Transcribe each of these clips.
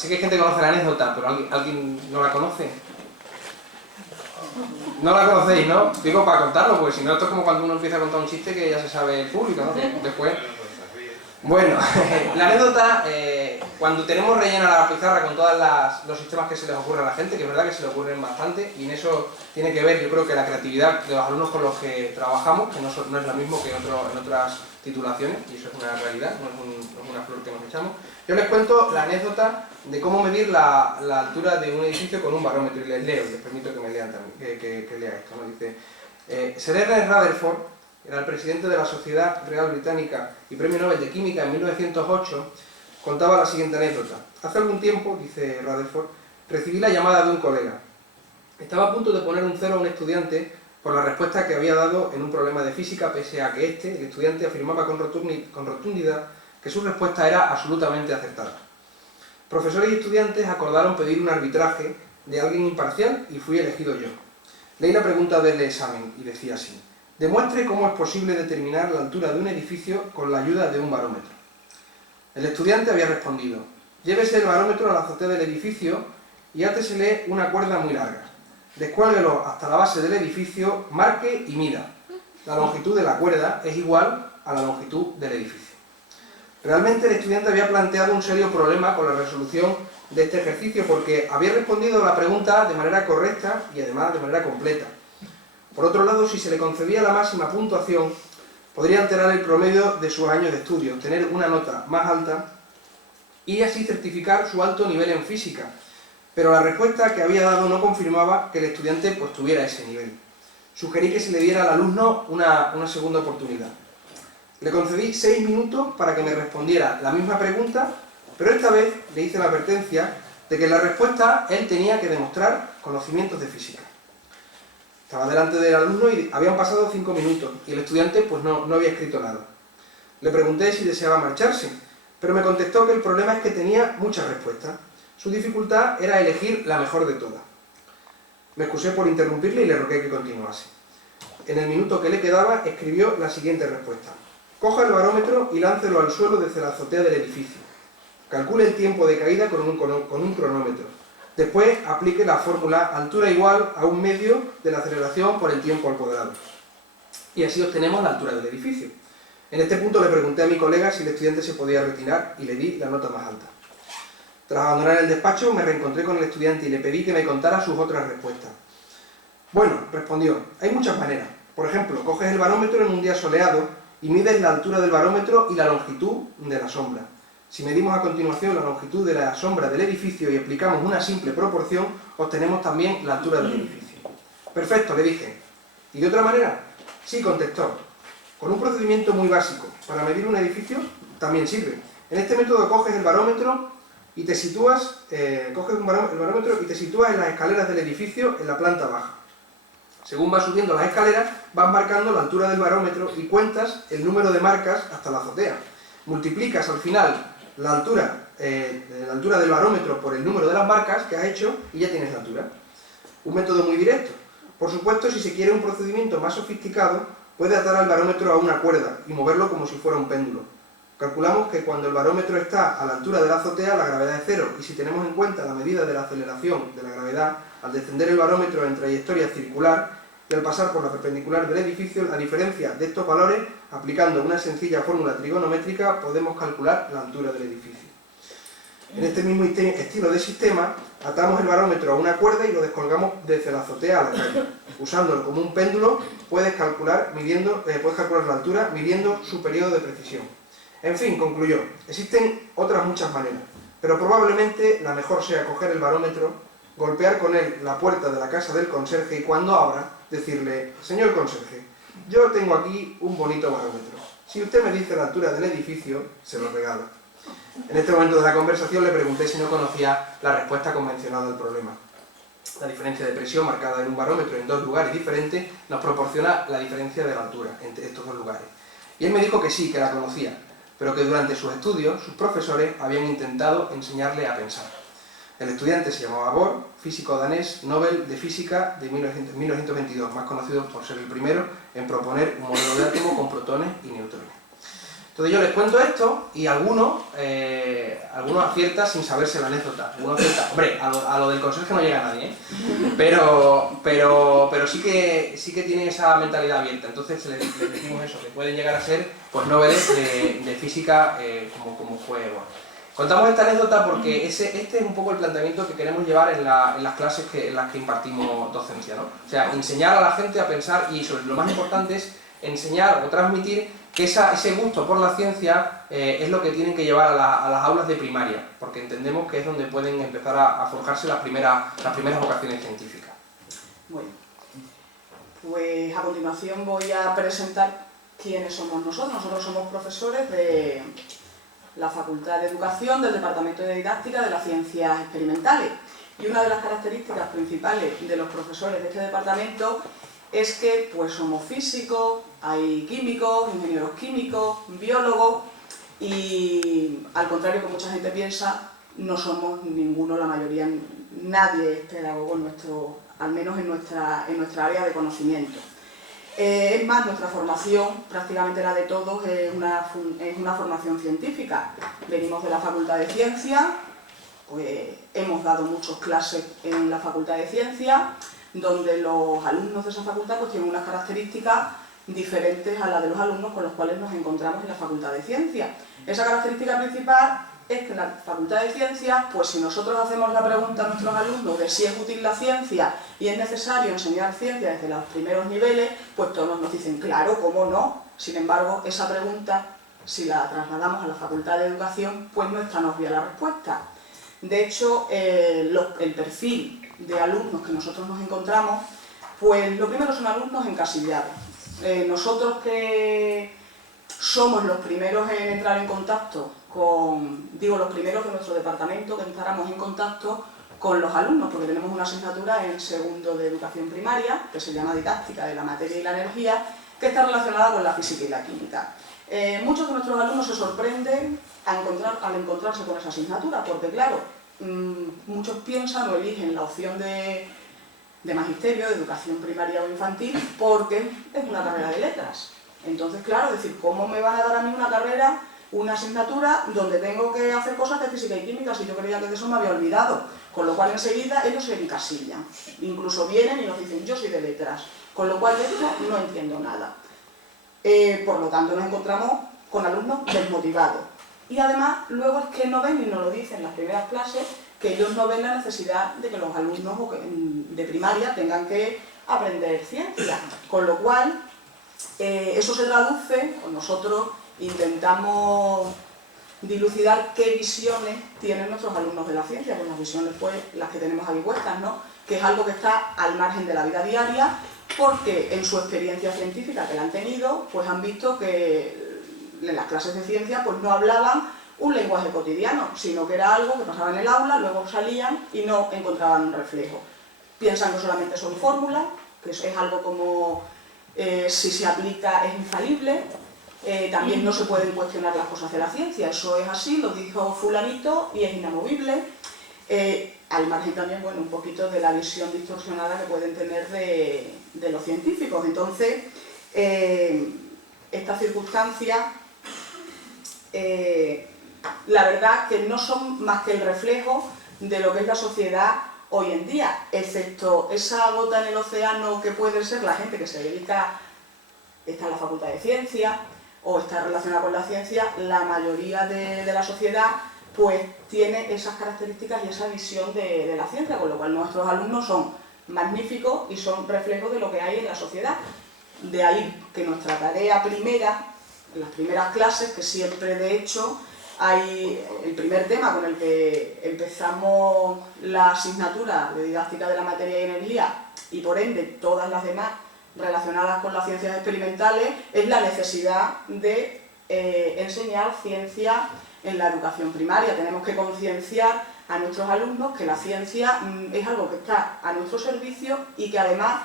Sé que hay gente que conoce la anécdota, pero ¿alguien no la conoce? No la conocéis, ¿no? Digo para contarlo, porque si no, esto es como cuando uno empieza a contar un chiste que ya se sabe el público, ¿no? Después... Bueno, la anécdota, cuando tenemos rellena la pizarra con todos los sistemas que se les ocurre a la gente, que es verdad que se le ocurren bastante, y en eso tiene que ver, yo creo que la creatividad de los alumnos con los que trabajamos, que no es lo mismo que en otras titulaciones, y eso es una realidad, no es una flor que nos echamos. Yo les cuento la anécdota de cómo medir la altura de un edificio con un barómetro, y les leo, les permito que me lean también, que lea esto, ¿no? Dice, Sir Ernest Rutherford, era el presidente de la Sociedad Real Británica y Premio Nobel de Química en 1908, contaba la siguiente anécdota. Hace algún tiempo, dice Rutherford, recibí la llamada de un colega. Estaba a punto de poner un 0 a un estudiante por la respuesta que había dado en un problema de física, pese a que el estudiante, afirmaba con rotundidad que su respuesta era absolutamente acertada. Profesores y estudiantes acordaron pedir un arbitraje de alguien imparcial y fui elegido yo. Leí la pregunta del examen y decía así: demuestre cómo es posible determinar la altura de un edificio con la ayuda de un barómetro. El estudiante había respondido: llévese el barómetro a la azotea del edificio y átesele una cuerda muy larga. Descuélguelo hasta la base del edificio, marque y mida. La longitud de la cuerda es igual a la longitud del edificio. Realmente el estudiante había planteado un serio problema con la resolución de este ejercicio porque había respondido a la pregunta de manera correcta y además de manera completa. Por otro lado, si se le concedía la máxima puntuación, podría alterar el promedio de sus años de estudio, tener una nota más alta y así certificar su alto nivel en física. Pero la respuesta que había dado no confirmaba que el estudiante pues tuviera ese nivel. Sugerí que se le diera al alumno una segunda oportunidad. Le concedí 6 minutos para que me respondiera la misma pregunta, pero esta vez le hice la advertencia de que en la respuesta él tenía que demostrar conocimientos de física. Estaba delante del alumno y habían pasado 5 minutos y el estudiante pues no había escrito nada. Le pregunté si deseaba marcharse, pero me contestó que el problema es que tenía muchas respuestas. Su dificultad era elegir la mejor de todas. Me excusé por interrumpirle y le rogué que continuase. En el minuto que le quedaba escribió la siguiente respuesta: coja el barómetro y láncelo al suelo desde la azotea del edificio. Calcule el tiempo de caída con un cronómetro. Después aplique la fórmula altura igual a un medio de la aceleración por el tiempo al cuadrado. Y así obtenemos la altura del edificio. En este punto le pregunté a mi colega si el estudiante se podía retirar y le di la nota más alta. Tras abandonar el despacho me reencontré con el estudiante y le pedí que me contara sus otras respuestas. Bueno, respondió, hay muchas maneras. Por ejemplo, coges el barómetro en un día soleado y mides la altura del barómetro y la longitud de la sombra. Si medimos a continuación la longitud de la sombra del edificio y aplicamos una simple proporción, obtenemos también la altura del edificio. Perfecto, le dije. ¿Y de otra manera? Sí, contestó. Con un procedimiento muy básico. Para medir un edificio también sirve. En este método coges el barómetro y te sitúas, el barómetro y te sitúas en las escaleras del edificio en la planta baja. Según vas subiendo las escaleras, vas marcando la altura del barómetro y cuentas el número de marcas hasta la azotea. Multiplicas al final la altura del barómetro por el número de las marcas que has hecho y ya tienes la altura. Un método muy directo. Por supuesto, si se quiere un procedimiento más sofisticado, puede atar al barómetro a una cuerda y moverlo como si fuera un péndulo. Calculamos que cuando el barómetro está a la altura de la azotea, la gravedad es cero, y si tenemos en cuenta la medida de la aceleración de la gravedad, al descender el barómetro en trayectoria circular y al pasar por la perpendicular del edificio, la diferencia de estos valores, aplicando una sencilla fórmula trigonométrica, podemos calcular la altura del edificio. En este mismo estilo de sistema, atamos el barómetro a una cuerda y lo descolgamos desde la azotea a la calle. Usándolo como un péndulo, puedes calcular la altura midiendo su periodo de precisión. En fin, concluyó, existen otras muchas maneras, pero probablemente la mejor sea coger el barómetro, golpear con él la puerta de la casa del conserje y cuando abra, decirle: señor conserje, yo tengo aquí un bonito barómetro. Si usted me dice la altura del edificio, se lo regalo. En este momento de la conversación le pregunté si no conocía la respuesta convencional al problema. La diferencia de presión marcada en un barómetro en dos lugares diferentes nos proporciona la diferencia de la altura entre estos dos lugares. Y él me dijo que sí, que la conocía, pero que durante sus estudios sus profesores habían intentado enseñarle a pensar. El estudiante se llamaba Bohr, físico danés, Nobel de Física de 1922, más conocido por ser el primero en proponer un modelo de átomo con protones y neutrones. Entonces yo les cuento esto y algunos aciertan sin saberse la anécdota. Algunos aciertan. Hombre, a lo del conserje no llega nadie, ¿eh? Pero sí que tienen esa mentalidad abierta. Entonces les decimos eso, que pueden llegar a ser pues Nobeles de física como fue. Bueno. Contamos esta anécdota porque este es un poco el planteamiento que queremos llevar en las clases en las que impartimos docencia, ¿no? O sea, enseñar a la gente a pensar y lo más importante es enseñar o transmitir que ese gusto por la ciencia es lo que tienen que llevar a las aulas de primaria, porque entendemos que es donde pueden empezar a forjarse las primeras vocaciones científicas. Bueno, pues a continuación voy a presentar quiénes somos nosotros. Nosotros somos profesores de la Facultad de Educación del Departamento de Didáctica de las Ciencias Experimentales. Y una de las características principales de los profesores de este departamento es que pues somos físicos, hay químicos, ingenieros químicos, biólogos y al contrario que mucha gente piensa, no somos ninguno, la mayoría, nadie es pedagogo al menos en nuestra área de conocimiento. Es más, nuestra formación, prácticamente la de todos, es una formación científica. Venimos de la Facultad de Ciencias, pues hemos dado muchas clases en la Facultad de Ciencias, donde los alumnos de esa facultad pues, tienen unas características diferentes a las de los alumnos con los cuales nos encontramos en la Facultad de Ciencias. Esa característica principal es que en la Facultad de Ciencias, pues si nosotros hacemos la pregunta a nuestros alumnos de si es útil la ciencia y es necesario enseñar ciencia desde los primeros niveles, pues todos nos dicen, claro, ¿cómo no? Sin embargo, esa pregunta, si la trasladamos a la Facultad de Educación, pues no es tan obvia la respuesta. De hecho, el perfil de alumnos que nosotros nos encontramos, pues lo primero son alumnos encasillados. Nosotros que somos los primeros en entrar en contacto los primeros de nuestro departamento que entráramos en contacto con los alumnos, porque tenemos una asignatura en segundo de educación primaria, que se llama Didáctica de la Materia y la Energía, que está relacionada con la física y la química. Muchos de nuestros alumnos se sorprenden al encontrarse con esa asignatura, porque claro, muchos piensan o eligen la opción de magisterio, de educación primaria o infantil, porque es una carrera de letras. Entonces, claro, decir, ¿cómo me van a dar a mí una carrera, una asignatura donde tengo que hacer cosas de física y química si yo creía que de eso me había olvidado? Con lo cual enseguida ellos se encasillan. Incluso vienen y nos dicen, yo soy de letras, con lo cual de esto no entiendo nada. Por lo tanto nos encontramos con alumnos desmotivados. Y además, luego es que no ven, y nos lo dicen en las primeras clases, que ellos no ven la necesidad de que los alumnos de primaria tengan que aprender ciencia. Con lo cual, eso se traduce, o nosotros intentamos dilucidar qué visiones tienen nuestros alumnos de la ciencia, pues las visiones pues las que tenemos aquí puestas, ¿no? Que es algo que está al margen de la vida diaria, porque en su experiencia científica que la han tenido, pues han visto que en las clases de ciencia pues no hablaban un lenguaje cotidiano, sino que era algo que pasaba en el aula, luego salían y no encontraban un reflejo. Piensan que solamente son fórmulas, que es algo como si se aplica es infalible. También no se pueden cuestionar las cosas de la ciencia, eso es así, lo dijo fulanito y es inamovible. Al margen también, bueno, un poquito de la visión distorsionada que pueden tener de los científicos. Entonces, estas circunstancias, la verdad que no son más que el reflejo de lo que es la sociedad hoy en día, excepto esa gota en el océano que puede ser la gente que se dedica, está en la Facultad de Ciencias, o está relacionada con la ciencia, la mayoría de la sociedad pues tiene esas características y esa visión de la ciencia, con lo cual nuestros alumnos son magníficos y son reflejos de lo que hay en la sociedad. De ahí que nuestra tarea primera, en las primeras clases, que siempre de hecho hay el primer tema con el que empezamos la asignatura de Didáctica de la Materia y Energía, y por ende todas las demás relacionadas con las ciencias experimentales, es la necesidad de enseñar ciencia en la educación primaria. Tenemos que concienciar a nuestros alumnos que la ciencia es algo que está a nuestro servicio y que además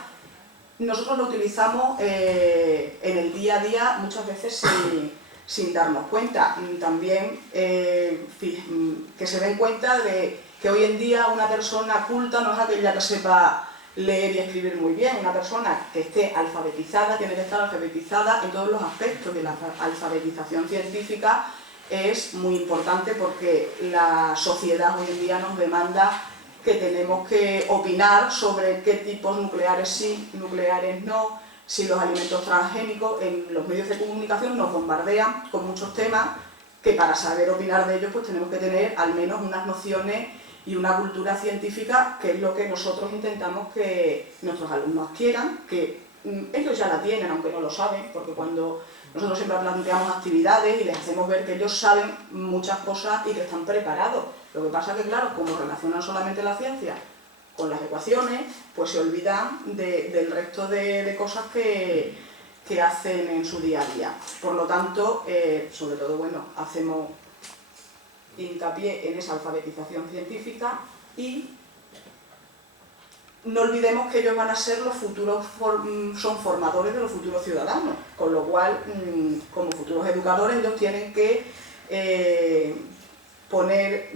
nosotros lo utilizamos en el día a día muchas veces sin darnos cuenta. También que se den cuenta de que hoy en día una persona culta no es aquella que sepa leer y escribir muy bien. Una persona que esté alfabetizada tiene que estar alfabetizada en todos los aspectos, y la alfabetización científica es muy importante porque la sociedad hoy en día nos demanda que tenemos que opinar sobre qué tipos nucleares sí, nucleares no, si los alimentos transgénicos. En los medios de comunicación nos bombardean con muchos temas que para saber opinar de ellos pues tenemos que tener al menos unas nociones y una cultura científica, que es lo que nosotros intentamos que nuestros alumnos adquieran, que ellos ya la tienen, aunque no lo saben, porque cuando nosotros siempre planteamos actividades y les hacemos ver que ellos saben muchas cosas y que están preparados. Lo que pasa es que, claro, como relacionan solamente la ciencia con las ecuaciones, pues se olvidan del resto de cosas que hacen en su día a día. Por lo tanto, sobre todo, bueno, hacemos hincapié en esa alfabetización científica y no olvidemos que ellos van a ser los futuros, son formadores de los futuros ciudadanos, con lo cual, como futuros educadores, ellos tienen que poner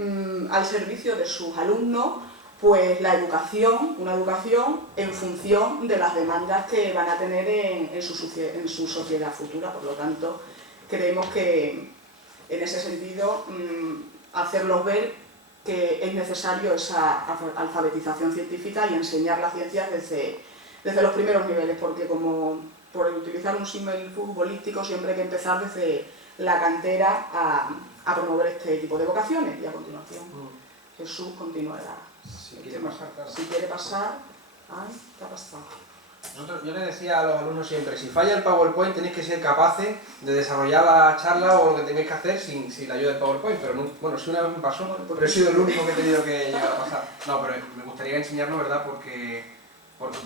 al servicio de sus alumnos pues la educación, una educación en función de las demandas que van a tener en su sociedad futura. Por lo tanto, creemos que en ese sentido hacerlos ver que es necesario esa alfabetización científica y enseñar la ciencia desde los primeros niveles, porque como por utilizar un símil futbolístico siempre hay que empezar desde la cantera a promover este tipo de vocaciones. Y a continuación Jesús continuará. Si quiere pasar, claro. Si quiere pasar. Ay, ¿qué ha pasado? Yo les decía a los alumnos siempre, si falla el PowerPoint tenéis que ser capaces de desarrollar la charla o lo que tengáis que hacer sin la ayuda del PowerPoint, pero bueno, si una vez me pasó, pero he sido el único que he tenido que llegar a pasar. No, pero me gustaría enseñarlo, ¿verdad? Porque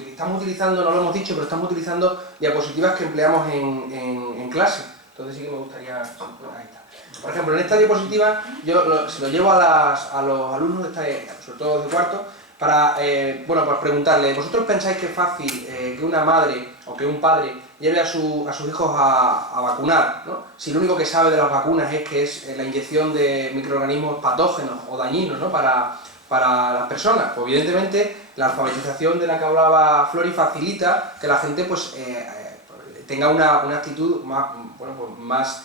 estamos utilizando, no lo hemos dicho, pero estamos utilizando diapositivas que empleamos en clase, entonces sí que me gustaría... Ahí está. Por ejemplo, en esta diapositiva yo se lo llevo a los alumnos, sobre todo de cuarto, para preguntarle, ¿vosotros pensáis que es fácil que una madre o que un padre lleve a sus hijos a vacunar, ¿no? Si lo único que sabe de las vacunas es que es la inyección de microorganismos patógenos o dañinos, ¿no? para las personas? Pues evidentemente la alfabetización de la que hablaba Flori facilita que la gente pues, tenga una actitud más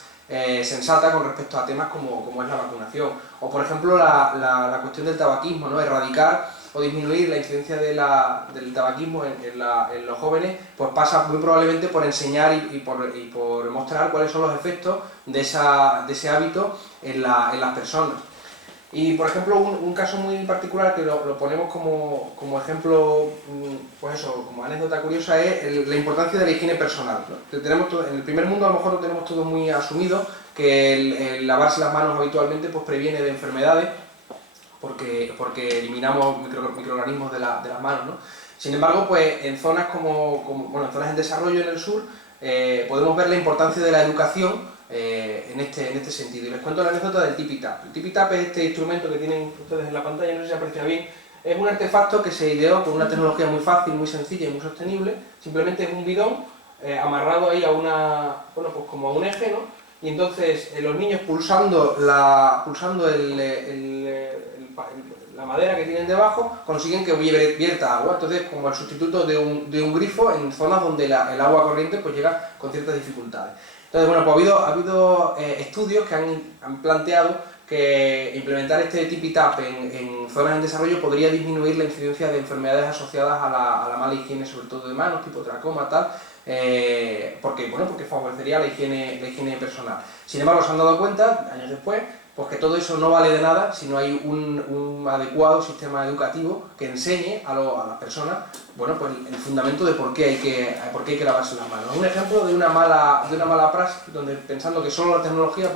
sensata con respecto a temas como es la vacunación. O por ejemplo la cuestión del tabaquismo, ¿no? Erradicar o disminuir la incidencia del tabaquismo en los jóvenes, pues pasa muy probablemente por enseñar y por mostrar cuáles son los efectos de ese hábito en las personas. Y por ejemplo un caso muy particular que lo ponemos como ejemplo, pues eso, como anécdota curiosa, es la importancia de la higiene personal, ¿no? En el primer mundo a lo mejor lo tenemos todo muy asumido, que el lavarse las manos habitualmente pues previene de enfermedades, porque eliminamos microorganismos de las manos, ¿no? Sin embargo, pues en zonas en zonas en desarrollo en el sur, podemos ver la importancia de la educación en este sentido. Y les cuento la anécdota del Tipi-Tap. El Tipi-Tap es este instrumento que tienen ustedes en la pantalla, no sé si se aprecia bien. Es un artefacto que se ideó con una tecnología muy fácil, muy sencilla y muy sostenible. Simplemente es un bidón amarrado ahí a como a un eje, ¿no? Y entonces los niños pulsando la madera que tienen debajo consiguen que vierta agua. Entonces, como el sustituto de un grifo en zonas donde el agua corriente pues llega con ciertas dificultades. Entonces, bueno, pues ha habido estudios que han planteado que implementar este Tipi-Tap en zonas en desarrollo podría disminuir la incidencia de enfermedades asociadas a la mala higiene, sobre todo de manos, tipo tracoma, tal, porque favorecería la higiene personal. Sin embargo, se han dado cuenta, años después, pues que todo eso no vale de nada si no hay un adecuado sistema educativo que enseñe a las personas, pues el fundamento de por qué hay que lavarse las manos. Es un ejemplo de una mala praxis, donde pensando que solo la tecnología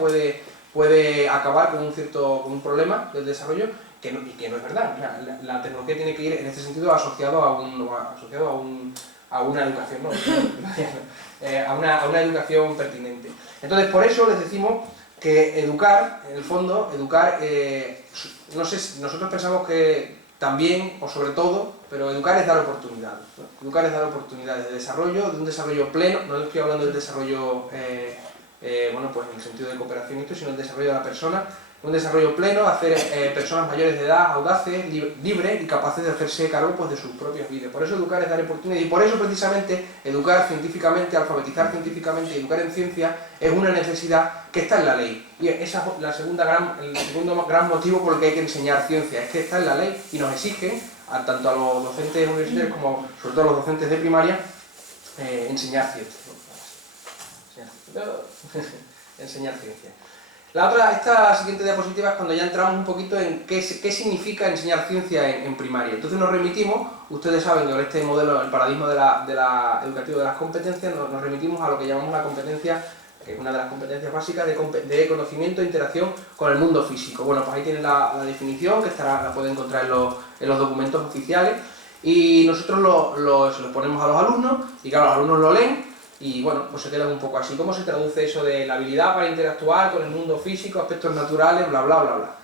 puede acabar con un problema del desarrollo, que no es verdad. O sea, la tecnología tiene que ir en este sentido asociado a una educación, ¿no? a una educación pertinente. Entonces, por eso les decimos que educar, en el fondo, no sé, nosotros pensamos que también, o sobre todo, pero educar es dar oportunidades, ¿no? Educar es dar oportunidades de desarrollo, de un desarrollo pleno. No estoy hablando del desarrollo, en el sentido de cooperación, sino el desarrollo de la persona, un desarrollo pleno, hacer personas mayores de edad, audaces, libres y capaces de hacerse cargo pues, de sus propias vidas. Por eso educar es dar oportunidad y por eso precisamente educar científicamente, alfabetizar científicamente y educar en ciencia es una necesidad que está en la ley. Y esa es el segundo gran motivo por el que hay que enseñar ciencia, es que está en la ley y nos exigen, tanto a los docentes universitarios como sobre todo a los docentes de primaria, enseñar ciencia. Enseñar ciencia. Esta siguiente diapositiva es cuando ya entramos un poquito en qué significa enseñar ciencia en primaria. Entonces nos remitimos, ustedes saben que con este modelo, el paradigma educativo de las competencias, nos remitimos a lo que llamamos la competencia, que es una de las competencias básicas de conocimiento e interacción con el mundo físico. Bueno, pues ahí tienen la definición, que la pueden encontrar en los documentos oficiales, y nosotros los ponemos a los alumnos, y claro, los alumnos lo leen, y bueno, pues se quedan un poco así. ¿Cómo se traduce eso de la habilidad para interactuar con el mundo físico, aspectos naturales, bla, bla, bla, bla?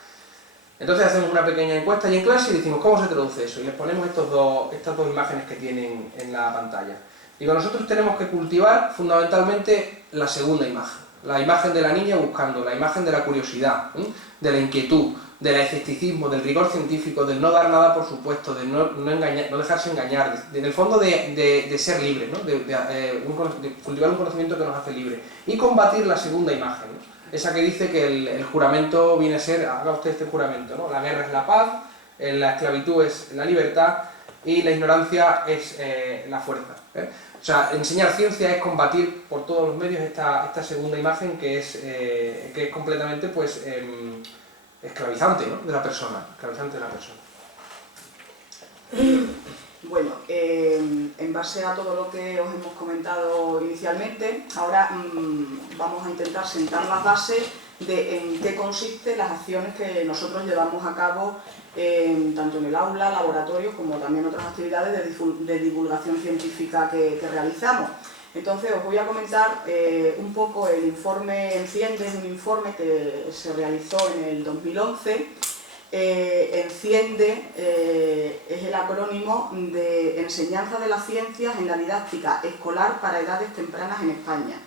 Entonces hacemos una pequeña encuesta y en clase y decimos, ¿cómo se traduce eso? Y les ponemos estas dos imágenes que tienen en la pantalla. Digo, nosotros tenemos que cultivar fundamentalmente la segunda imagen. La imagen de la niña buscando, la imagen de la curiosidad, de la inquietud, del escepticismo, del rigor científico, del no dar nada por supuesto, de no dejarse engañar, en el fondo de ser libre, ¿no? de cultivar un conocimiento que nos hace libre. Y combatir la segunda imagen, ¿no? Esa que dice que el juramento viene a ser, haga usted este juramento, ¿no? La guerra es la paz, la esclavitud es la libertad y la ignorancia es la fuerza. O sea, enseñar ciencia es combatir por todos los medios esta segunda imagen que es completamente pues, esclavizante, ¿no? de la persona. Bueno, en base a todo lo que os hemos comentado inicialmente, ahora vamos a intentar sentar las bases de en qué consisten las acciones que nosotros llevamos a cabo tanto en el aula, laboratorios, como también otras actividades de divulgación científica que realizamos. Entonces os voy a comentar un poco el informe ENCIENDE, es un informe que se realizó en el 2011. ENCIENDE es el acrónimo de Enseñanza de las Ciencias en la Didáctica Escolar para Edades Tempranas en España.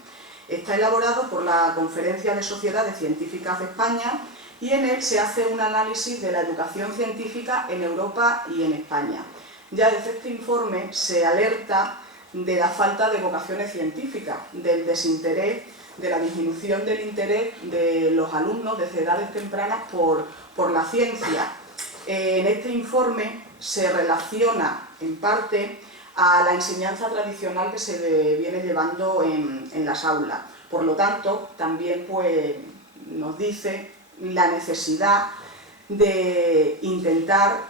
Está elaborado por la Conferencia de Sociedades Científicas de España y en él se hace un análisis de la educación científica en Europa y en España. Ya desde este informe se alerta de la falta de vocaciones científicas, del desinterés, de la disminución del interés de los alumnos desde edades tempranas por la ciencia. En este informe se relaciona en parte a la enseñanza tradicional que se viene llevando en las aulas. Por lo tanto, también pues, nos dice la necesidad de intentar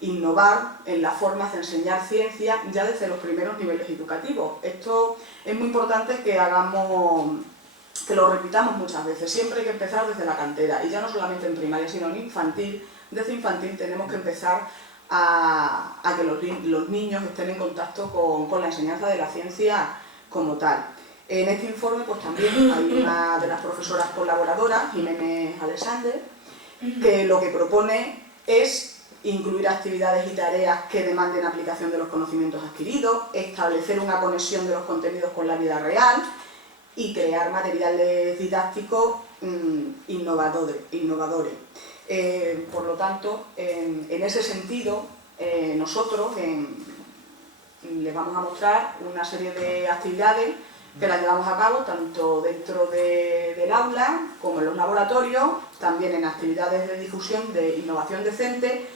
innovar en las formas de enseñar ciencia ya desde los primeros niveles educativos. Esto es muy importante que lo repitamos muchas veces. Siempre hay que empezar desde la cantera, y ya no solamente en primaria, sino en infantil. Desde infantil tenemos que empezar a que los niños estén en contacto con la enseñanza de la ciencia como tal. En este informe pues también hay una de las profesoras colaboradoras, Jiménez Alexander, que lo que propone es incluir actividades y tareas que demanden aplicación de los conocimientos adquiridos, establecer una conexión de los contenidos con la vida real y crear materiales didácticos innovadores. Por lo tanto, en ese sentido, nosotros les vamos a mostrar una serie de actividades que las llevamos a cabo tanto dentro del aula como en los laboratorios, también en actividades de difusión de innovación docente,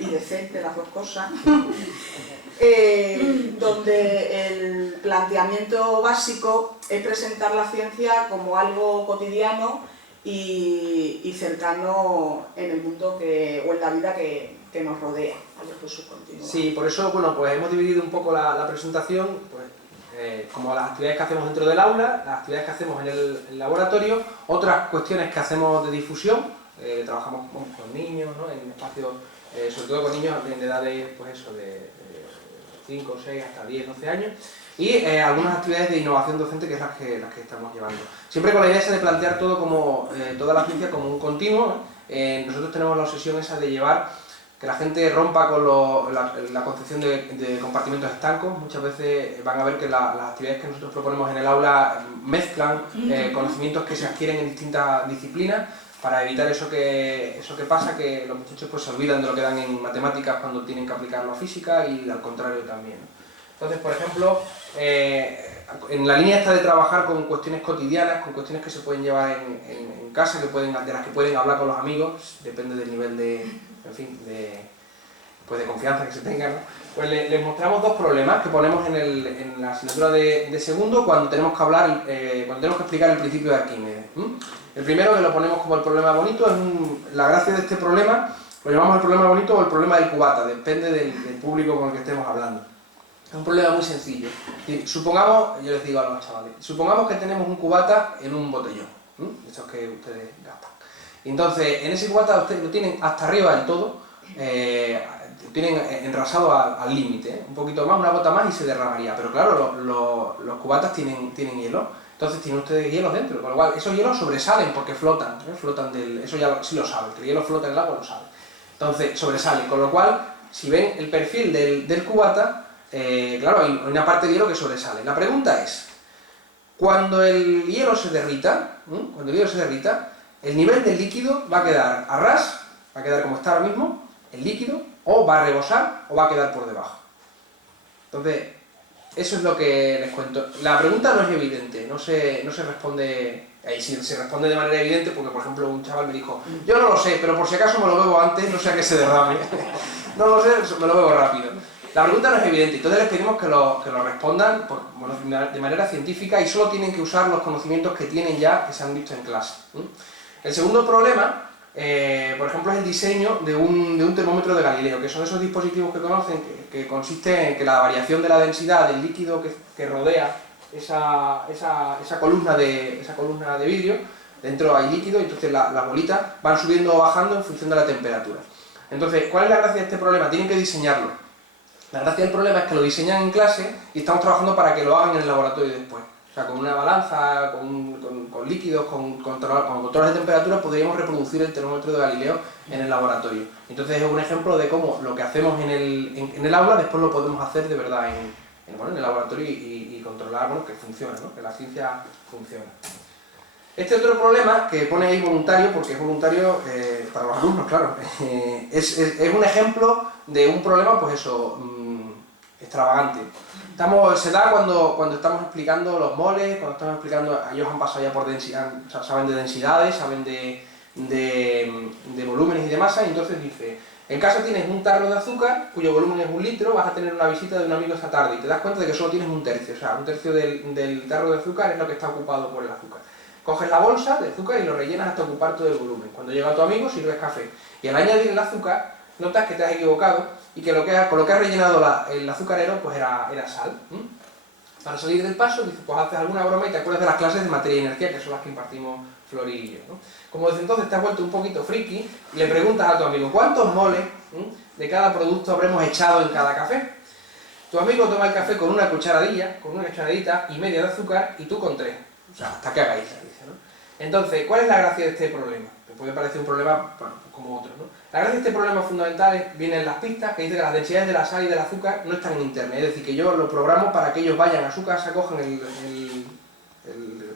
y decente, las dos cosas, donde el planteamiento básico es presentar la ciencia como algo cotidiano y cercano en el mundo o en la vida que nos rodea. Sí, por eso bueno, pues hemos dividido un poco la presentación pues, como las actividades que hacemos dentro del aula, las actividades que hacemos en el laboratorio, otras cuestiones que hacemos de difusión. Trabajamos con niños, ¿no? En espacios, sobre todo con niños en edades pues eso, de 5, 6 hasta 10, 12 años, y algunas actividades de innovación docente que es las que estamos llevando. Siempre con la idea esa de plantear todo toda la ciencia como un continuo. Nosotros tenemos la obsesión esa de llevar que la gente rompa con la concepción de compartimentos estancos. Muchas veces van a ver que las actividades que nosotros proponemos en el aula mezclan conocimientos que se adquieren en distintas disciplinas, para evitar eso que pasa, que los muchachos pues se olvidan de lo que dan en matemáticas cuando tienen que aplicarlo a física, y al contrario también. Entonces, por ejemplo, en la línea esta de trabajar con cuestiones cotidianas, con cuestiones que se pueden llevar en casa, de las que pueden hablar con los amigos, depende del nivel de confianza que se tenga, ¿no? Pues les mostramos dos problemas que ponemos en la asignatura de segundo cuando tenemos que hablar, cuando tenemos que explicar el principio de Arquímedes. El primero, que lo ponemos como el problema bonito, es la gracia de este problema, lo llamamos el problema bonito o el problema del cubata, depende del público con el que estemos hablando. Es un problema muy sencillo. Supongamos, yo les digo a los chavales, supongamos que tenemos un cubata en un botellón, esos que ustedes gastan. Y entonces, en ese cubata ustedes lo tienen hasta arriba del todo, tienen enrasado al límite, un poquito más, una gota más y se derramaría. Pero claro, los cubatas tienen hielo. Entonces tienen ustedes hielos dentro, con lo cual esos hielos sobresalen porque flotan, eso ya sí lo saben, que el hielo flota en el agua lo saben. Entonces sobresalen, con lo cual, si ven el perfil del cubata, claro, hay una parte de hielo que sobresale. La pregunta es, cuando el hielo se derrita, el nivel del líquido va a quedar a ras, va a quedar como está ahora mismo, el líquido, o va a rebosar o va a quedar por debajo. Entonces, eso es lo que les cuento. La pregunta no es evidente, no se responde. Ahí sí se responde de manera evidente porque, por ejemplo, un chaval me dijo, yo no lo sé, pero por si acaso me lo bebo antes, no sea que se derrame. No lo sé, me lo bebo rápido. La pregunta no es evidente, entonces les pedimos que lo respondan de manera científica, y solo tienen que usar los conocimientos que tienen ya, que se han visto en clase. El segundo problema, por ejemplo, es el diseño de un termómetro de Galileo, que son esos dispositivos que conocen, que consiste en que la variación de la densidad del líquido que rodea esa columna de vidrio, dentro hay líquido, y entonces las bolitas van subiendo o bajando en función de la temperatura. Entonces, ¿cuál es la gracia de este problema? Tienen que diseñarlo. La gracia del problema es que lo diseñan en clase y estamos trabajando para que lo hagan en el laboratorio después. O sea, con una balanza, con líquidos, con controles de temperatura, podríamos reproducir el termómetro de Galileo en el laboratorio. Entonces es un ejemplo de cómo lo que hacemos en el aula después lo podemos hacer de verdad en el laboratorio y controlar, que funcione, ¿no? Que la ciencia funcione. Este otro problema, que pone ahí voluntario, porque es voluntario para los alumnos, claro, es un ejemplo de un problema, pues eso, extravagante. Se da cuando estamos explicando los moles, cuando estamos explicando, ellos han pasado ya por densidad, saben de densidades, saben de volúmenes y de masa, y entonces dice, en casa tienes un tarro de azúcar, cuyo volumen es 1 litro, vas a tener una visita de un amigo esta tarde, y te das cuenta de que solo tienes 1/3, o sea, 1/3 del tarro de azúcar es lo que está ocupado por el azúcar. Coges la bolsa de azúcar y lo rellenas hasta ocupar todo el volumen. Cuando llega tu amigo, sirves café. Y al añadir el azúcar, notas que te has equivocado y que con lo que has rellenado el azucarero pues era sal. Para salir del paso, dices, pues haces alguna broma y te acuerdas de las clases de materia y energía, que son las que impartimos Flori y yo, ¿no? Como desde entonces te has vuelto un poquito friki y le preguntas a tu amigo, ¿cuántos moles de cada producto habremos echado en cada café? Tu amigo toma el café con una cucharadita y media de azúcar, y tú con 3. O sea, hasta que hagáis, dice, ¿no? Entonces, ¿cuál es la gracia de este problema? Me puede parecer un problema, bueno, como otro, ¿no? La gracia de este problema fundamental viene en las pistas, que dice que las densidades de la sal y del azúcar no están en internet. Es decir, que yo lo programo para que ellos vayan a su casa, cojan el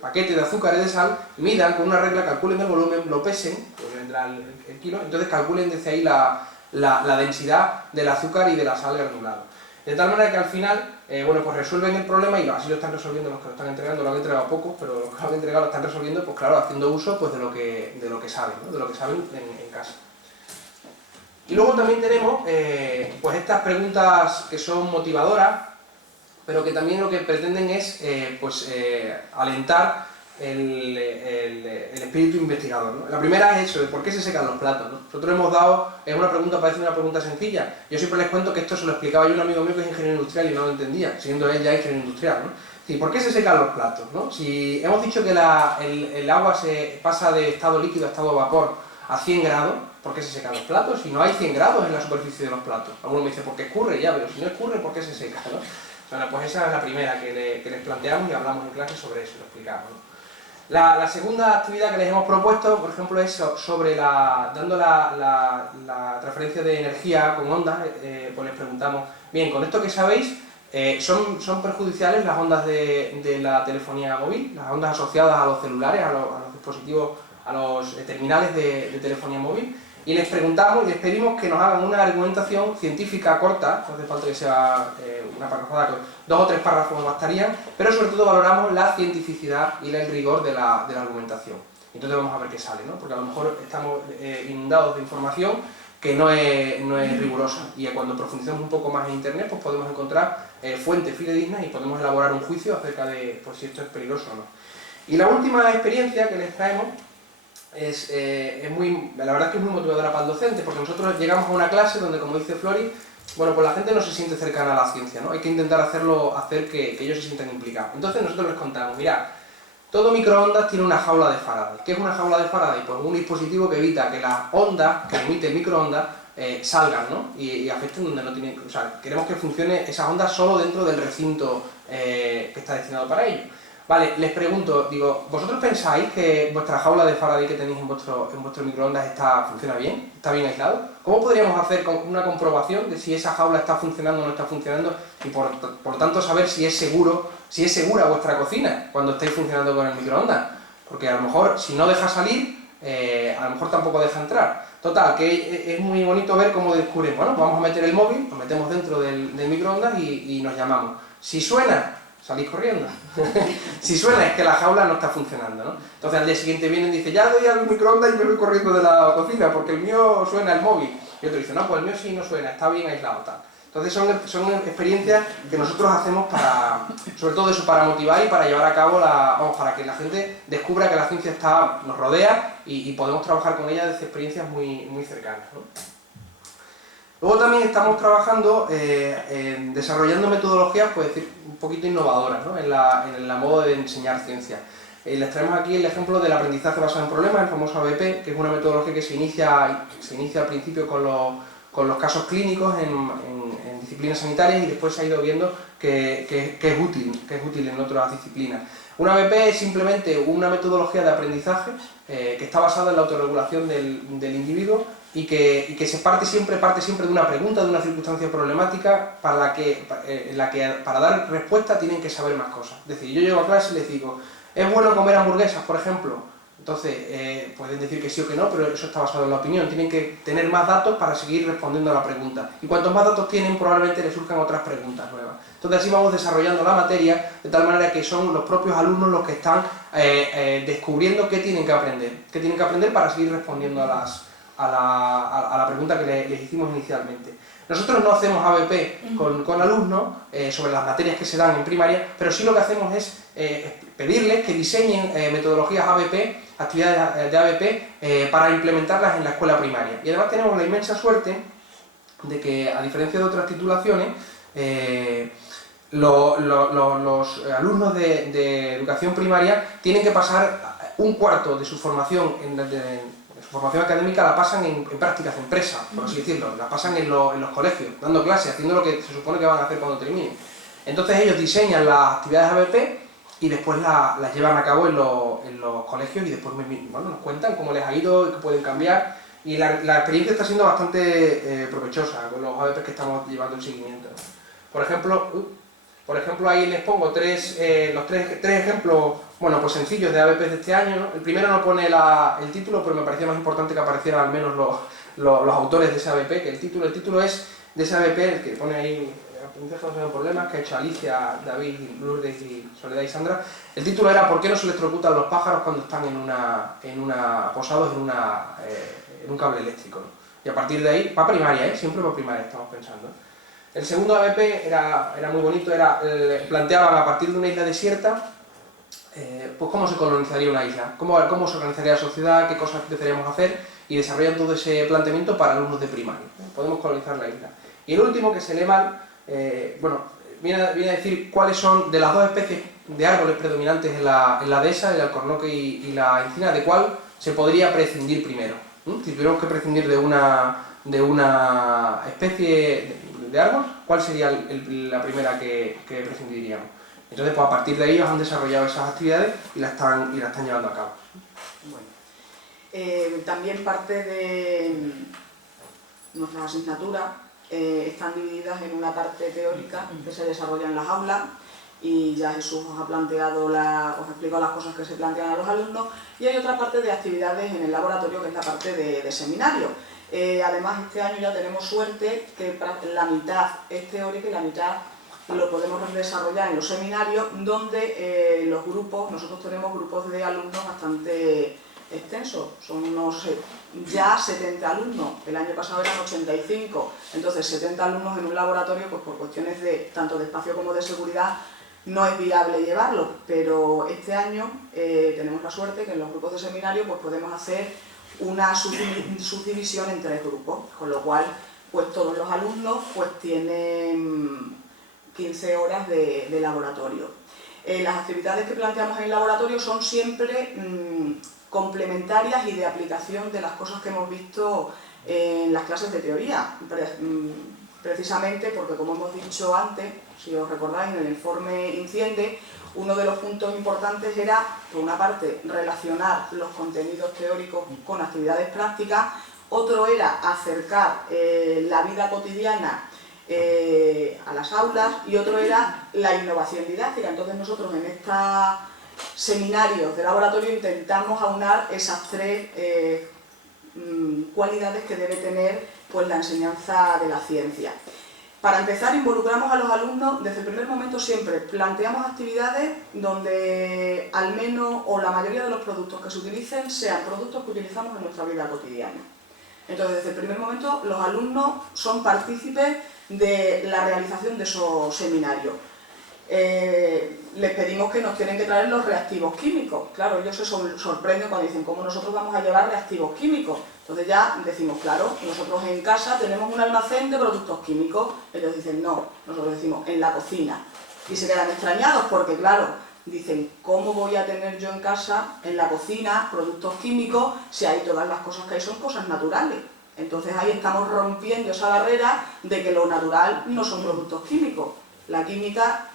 paquete de azúcar y de sal, midan con una regla, calculen el volumen, lo pesen, pues vendrá el kilo, entonces calculen desde ahí la densidad del azúcar y de la sal granulado. De tal manera que al final, bueno, pues resuelven el problema, y así lo están resolviendo los que lo están entregando. Lo han entregado pocos, pero los que lo han entregado lo están resolviendo, pues claro, haciendo uso pues, de lo que saben, ¿no? De lo que saben en casa. Y luego también tenemos pues estas preguntas que son motivadoras, pero que también lo que pretenden es alentar el espíritu investigador, ¿no? La primera es eso, de por qué se secan los platos, ¿no? Nosotros hemos dado, es una pregunta, parece una pregunta sencilla. Yo siempre les cuento que esto se lo explicaba yo a un amigo mío que es ingeniero industrial y no lo entendía, siendo él ya ingeniero industrial, ¿no? Sí, ¿por qué se secan los platos, ¿no? Si hemos dicho que el agua se pasa de estado líquido a estado vapor a 100 grados, ¿por qué se secan los platos? Si no hay 100 grados en la superficie de los platos. Algunos me dicen, ¿por qué escurre? Ya, pero si no escurre, ¿por qué se seca, ¿no? Bueno, pues esa es la primera que les planteamos y hablamos en clase sobre eso, lo explicamos, ¿no? La segunda actividad que les hemos propuesto, por ejemplo, es sobre dando la transferencia de energía con ondas. Pues les preguntamos, bien, con esto que sabéis, ¿son perjudiciales las ondas de la telefonía móvil, las ondas asociadas a los celulares, a los dispositivos, a los terminales de telefonía móvil? Y les preguntamos y les pedimos que nos hagan una argumentación científica corta, no hace falta que sea una parrafada, 2 o 3 párrafos bastarían, pero sobre todo valoramos la cientificidad y el rigor de la argumentación. Entonces vamos a ver qué sale, ¿no? Porque a lo mejor estamos inundados de información que no es rigurosa, y cuando profundizamos un poco más en internet pues podemos encontrar fuentes fidedignas y podemos elaborar un juicio acerca de pues, si esto es peligroso o no. Y la última experiencia que les traemos la verdad es que es muy motivadora para el docente, porque nosotros llegamos a una clase donde, como dice Flori, bueno, pues la gente no se siente cercana a la ciencia, ¿no? Hay que intentar hacer que ellos se sientan implicados. Entonces nosotros les contamos, mirad, todo microondas tiene una jaula de Faraday. ¿Qué es una jaula de Faraday? Pues un dispositivo que evita que las ondas que emite el microondas salgan, ¿no? Y afecten donde no tienen... O sea, queremos que funcione esas ondas solo dentro del recinto que está destinado para ello. Vale, les pregunto, digo, ¿vosotros pensáis que vuestra jaula de Faraday que tenéis en vuestro microondas funciona bien? ¿Está bien aislado? ¿Cómo podríamos hacer una comprobación de si esa jaula está funcionando o no está funcionando y por lo tanto saber si es segura vuestra cocina cuando estáis funcionando con el microondas? Porque a lo mejor si no deja salir, a lo mejor tampoco deja entrar. Total, que es muy bonito ver cómo descubren, bueno, vamos a meter el móvil, lo metemos dentro del microondas y nos llamamos. Si suena, salís corriendo. Si suena es que la jaula no está funcionando, ¿no? Entonces al día siguiente vienen y dicen, ya doy al microondas y me voy corriendo de la cocina porque el mío suena el móvil. Y otro dice, no, pues el mío sí no suena, está bien aislado, tal. Entonces son experiencias que nosotros hacemos sobre todo eso, para motivar y para llevar a cabo para que la gente descubra que la ciencia nos rodea y podemos trabajar con ella desde experiencias muy, muy cercanas, ¿no? Luego también estamos trabajando desarrollando metodologías, pues decir, un poquito innovadoras, ¿no? en la modo de enseñar ciencia. Les traemos aquí el ejemplo del aprendizaje basado en problemas, el famoso ABP, que es una metodología que se inicia al principio con los casos clínicos en disciplinas sanitarias y después se ha ido viendo que es útil en otras disciplinas. Un ABP es simplemente una metodología de aprendizaje que está basada en la autorregulación del individuo y que se parte siempre de una pregunta, de una circunstancia problemática en la que para dar respuesta tienen que saber más cosas. Es decir, yo llego a clase y les digo, ¿es bueno comer hamburguesas, por ejemplo? Entonces, pueden decir que sí o que no, pero eso está basado en la opinión. Tienen que tener más datos para seguir respondiendo a la pregunta. Y cuantos más datos tienen, probablemente les surjan otras preguntas nuevas. Entonces, así vamos desarrollando la materia, de tal manera que son los propios alumnos los que están descubriendo qué tienen que aprender para seguir respondiendo a la pregunta que les hicimos inicialmente. Nosotros no hacemos ABP con alumnos sobre las materias que se dan en primaria, pero sí lo que hacemos es pedirles que diseñen metodologías ABP, actividades de ABP, para implementarlas en la escuela primaria. Y además tenemos la inmensa suerte de que, a diferencia de otras titulaciones, los alumnos de educación primaria tienen que pasar un cuarto de su formación su formación académica la pasan en prácticas de empresa, por así decirlo, la pasan en los colegios, dando clases, haciendo lo que se supone que van a hacer cuando terminen. Entonces ellos diseñan las actividades ABP y después las llevan a cabo en los colegios y después nos cuentan cómo les ha ido y qué pueden cambiar. Y la experiencia está siendo bastante provechosa con los ABP que estamos llevando el seguimiento. Por ejemplo, ahí les pongo los tres ejemplos, bueno, pues sencillos de ABP de este año, ¿no? El primero no pone el título, pero me parecía más importante que aparecieran al menos los autores de ese ABP, que el título es de ese ABP, el que pone ahí aprendizaje basado en problemas, que ha hecho Alicia, David, Lourdes y Soledad y Sandra. El título era ¿por qué no se electrocutan los pájaros cuando están posados en un cable eléctrico, ¿no? Y a partir de ahí, para primaria, siempre para primaria estamos pensando. El segundo ABP era muy bonito, planteaban a partir de una isla desierta, pues cómo se colonizaría una isla, cómo se organizaría la sociedad, qué cosas empezaríamos a hacer, y desarrollan todo ese planteamiento para alumnos de primaria. Podemos colonizar la isla. Y el último, que es el EMAL, viene a decir cuáles son, de las dos especies de árboles predominantes en la dehesa, el alcornoque y la encina, de cuál se podría prescindir primero. Si tuviéramos que prescindir de una especie de árbol, ¿cuál sería la primera que prescindiríamos? Entonces, pues a partir de ellos han desarrollado esas actividades y las están llevando a cabo. Bueno. También parte de nuestras asignaturas están divididas en una parte teórica que se desarrolla en las aulas, y ya Jesús os ha explicado las cosas que se plantean a los alumnos, y hay otra parte de actividades en el laboratorio, que es la parte de seminario. Además, este año ya tenemos suerte que la mitad es teórica y la mitad lo podemos desarrollar en los seminarios, donde los grupos, nosotros tenemos grupos de alumnos bastante extensos, son unos ya 70 alumnos, el año pasado eran 85, entonces 70 alumnos en un laboratorio, pues por cuestiones tanto de espacio como de seguridad, no es viable llevarlo, pero este año tenemos la suerte que en los grupos de seminario pues podemos hacer una subdivisión en 3 grupos, con lo cual pues todos los alumnos pues tienen 15 horas de laboratorio. Las actividades que planteamos en el laboratorio son siempre complementarias y de aplicación de las cosas que hemos visto en las clases de teoría, precisamente porque, como hemos dicho antes, si os recordáis, en el informe Inciende, uno de los puntos importantes era, por una parte, relacionar los contenidos teóricos con actividades prácticas, otro era acercar la vida cotidiana a las aulas, y otro era la innovación didáctica. Entonces nosotros en estos seminarios de laboratorio intentamos aunar esas 3 cualidades que debe tener pues la enseñanza de la ciencia. Para empezar, involucramos a los alumnos desde el primer momento. Siempre planteamos actividades donde al menos o la mayoría de los productos que se utilicen sean productos que utilizamos en nuestra vida cotidiana. Entonces, desde el primer momento, los alumnos son partícipes de la realización de esos seminarios. Les pedimos que nos tienen que traer los reactivos químicos. Claro, ellos se sorprenden cuando dicen, ¿cómo nosotros vamos a llevar reactivos químicos? Entonces ya decimos, claro, nosotros en casa tenemos un almacén de productos químicos. Ellos dicen, no, nosotros decimos, en la cocina. Y se quedan extrañados porque, claro, dicen, ¿cómo voy a tener yo en casa, en la cocina, productos químicos si ahí todas las cosas que hay son cosas naturales? Entonces ahí estamos rompiendo esa barrera de que lo natural no son productos químicos. La química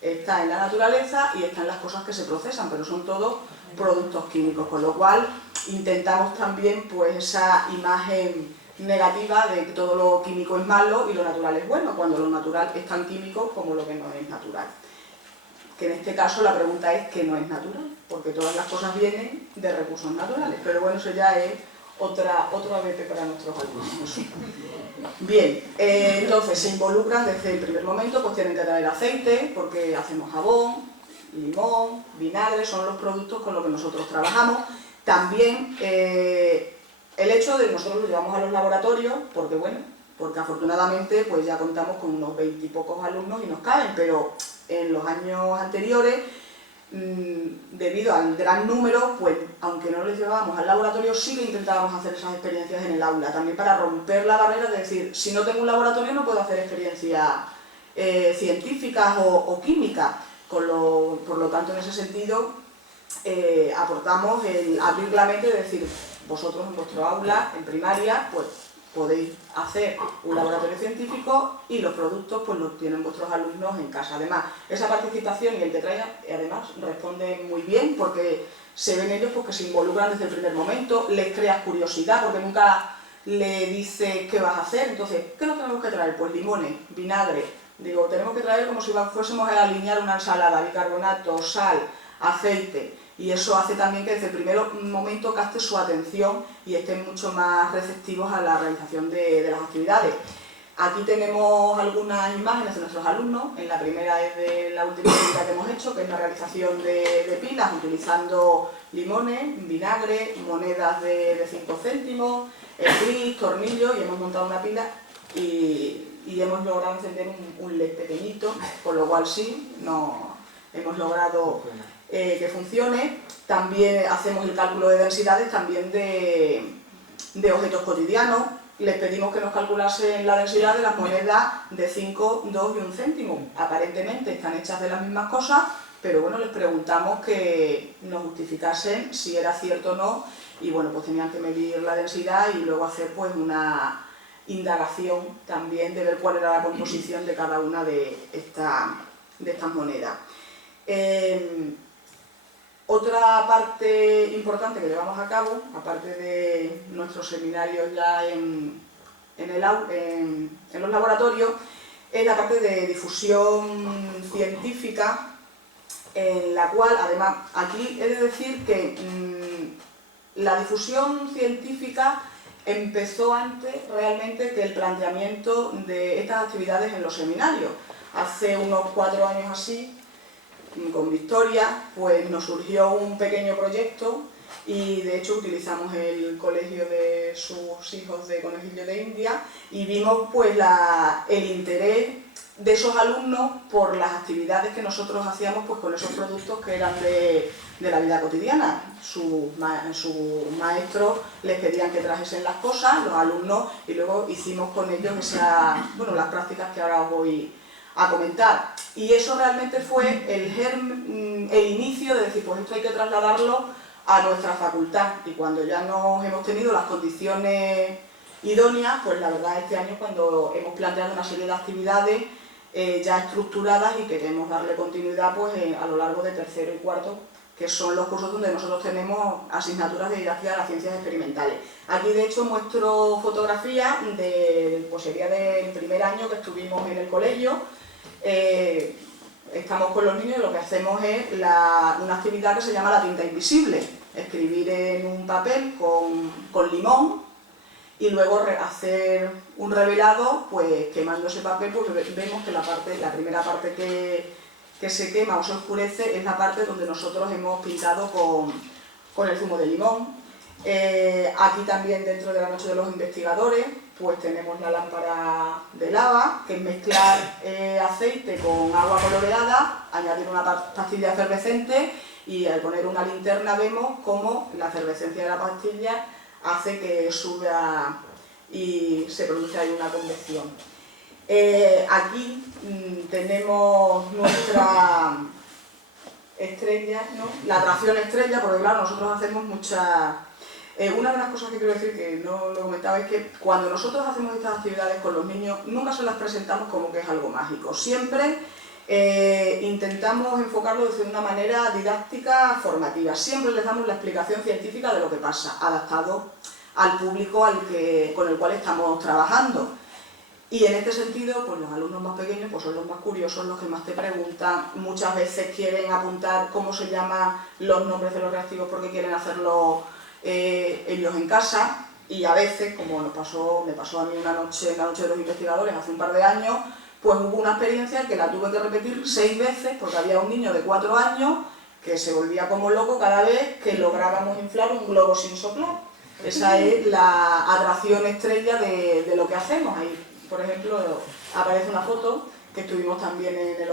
está en la naturaleza y está en las cosas que se procesan, pero son todos productos químicos, con lo cual intentamos también pues esa imagen negativa de que todo lo químico es malo y lo natural es bueno, cuando lo natural es tan químico como lo que no es natural. Que en este caso la pregunta es ¿qué no es natural? Porque todas las cosas vienen de recursos naturales, pero bueno, eso ya es otro ABP para nuestros alumnos. Bien, entonces se involucran desde el primer momento, pues tienen que traer aceite, porque hacemos jabón, limón, vinagre, son los productos con los que nosotros trabajamos. También el hecho de que nosotros lo llevamos a los laboratorios, porque bueno, porque afortunadamente pues ya contamos con unos 20 y pocos alumnos y nos caben, pero en los años anteriores, debido al gran número, pues aunque no les llevábamos al laboratorio, sí que intentábamos hacer esas experiencias en el aula, también para romper la barrera de decir, si no tengo un laboratorio no puedo hacer experiencias científicas o químicas. Por lo tanto, en ese sentido, aportamos el abrir la mente de decir, vosotros en vuestro aula, en primaria, pues podéis hacer un laboratorio científico y los productos pues los tienen vuestros alumnos en casa. Además, esa participación y el que traigan, además, responden muy bien porque se ven ellos porque se involucran desde el primer momento, les creas curiosidad porque nunca le dices qué vas a hacer. Entonces, ¿qué nos tenemos que traer? Pues limones, vinagre. Digo, tenemos que traer como si fuésemos a alinear una ensalada, bicarbonato, sal, aceite. Y eso hace también que desde el primer momento capte su atención y estén mucho más receptivos a la realización de las actividades. Aquí tenemos algunas imágenes de nuestros alumnos. En la primera es de la última actividad que hemos hecho, que es la realización de pilas utilizando limones, vinagre, monedas de 5 céntimos, gris, tornillos, y hemos montado una pila y hemos logrado encender un LED pequeñito, con lo cual sí, hemos logrado que funcione. También hacemos el cálculo de densidades también de objetos cotidianos. Les pedimos que nos calculasen la densidad de las monedas de 5, 2 y 1 céntimo. Aparentemente están hechas de las mismas cosas, pero bueno, les preguntamos que nos justificasen si era cierto o no, y bueno, pues tenían que medir la densidad y luego hacer pues una indagación también de ver cuál era la composición de cada una de estas monedas. Otra parte importante que llevamos a cabo, aparte de nuestros seminarios ya en los laboratorios, es la parte de difusión científica, en la cual, además, aquí he de decir que la difusión científica empezó antes realmente que el planteamiento de estas actividades en los seminarios. Hace unos 4 años así, con Victoria, pues nos surgió un pequeño proyecto y de hecho utilizamos el colegio de sus hijos de Conejillo de India y vimos pues el interés de esos alumnos por las actividades que nosotros hacíamos pues con esos productos que eran de la vida cotidiana. Sus maestros les pedían que trajesen las cosas, los alumnos, y luego hicimos con ellos las prácticas que ahora os voy a comentar. Y eso realmente fue el inicio de decir, pues esto hay que trasladarlo a nuestra facultad. Y cuando ya nos hemos tenido las condiciones idóneas, pues la verdad este año cuando hemos planteado una serie de actividades ya estructuradas y queremos darle continuidad pues a lo largo de tercero y cuarto, que son los cursos donde nosotros tenemos asignaturas de didáctica de las ciencias experimentales. Aquí de hecho muestro fotografías pues sería del primer año que estuvimos en el colegio. Estamos con los niños y lo que hacemos es una actividad que se llama la tinta invisible, escribir en un papel con limón y luego hacer un revelado, pues quemando ese papel, pues vemos que la primera parte que se quema o se oscurece es la parte donde nosotros hemos pintado con el zumo de limón. Aquí también dentro de la noche de los investigadores pues tenemos la lámpara de lava, que es mezclar aceite con agua coloreada, añadir una pastilla efervescente y al poner una linterna vemos cómo la efervescencia de la pastilla hace que suba y se produce ahí una convección. Aquí tenemos nuestra estrella, ¿no? La atracción estrella, porque claro, nosotros hacemos muchas... una de las cosas que quiero decir, que no lo comentaba, es que cuando nosotros hacemos estas actividades con los niños, nunca se las presentamos como que es algo mágico. Siempre intentamos enfocarlo de una manera didáctica, formativa. Siempre les damos la explicación científica de lo que pasa, adaptado al público con el cual estamos trabajando. Y en este sentido, pues los alumnos más pequeños pues son los más curiosos, los que más te preguntan. Muchas veces quieren apuntar cómo se llaman los nombres de los reactivos porque quieren hacerlo ellos en casa, y a veces, como me pasó a mí una noche en la noche de los investigadores hace un par de años, pues hubo una experiencia que la tuve que repetir 6 veces porque había un niño de 4 años que se volvía como loco cada vez que lográbamos inflar un globo sin soplar. Esa es la atracción estrella de lo que hacemos. Ahí, por ejemplo, aparece una foto que estuvimos también en el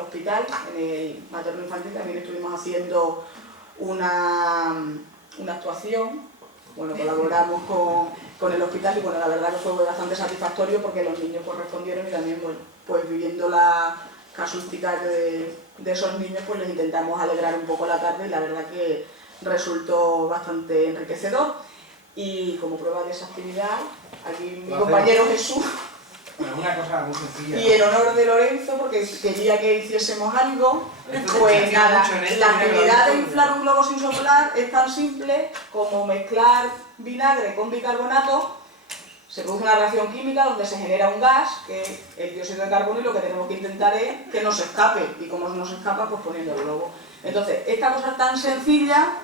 hospital, en el materno infantil, también estuvimos haciendo una actuación. Bueno, colaboramos con el hospital y bueno, la verdad que fue bastante satisfactorio porque los niños pues respondieron y también, bueno, pues viviendo la casuística de esos niños, pues les intentamos alegrar un poco la tarde y la verdad que resultó bastante enriquecedor. Y como prueba de esa actividad, aquí mi compañero Jesús, bueno, una cosa muy sencilla, y en honor de Lorenzo, porque quería que hiciésemos algo, pues nada, la actividad de inflar un globo sin soplar es tan simple como mezclar vinagre con bicarbonato. Se produce una reacción química donde se genera un gas, que es el dióxido de carbono, y lo que tenemos que intentar es que no se escape. ¿Y cómo no se escapa? Pues poniendo el globo. Entonces, esta cosa tan sencilla,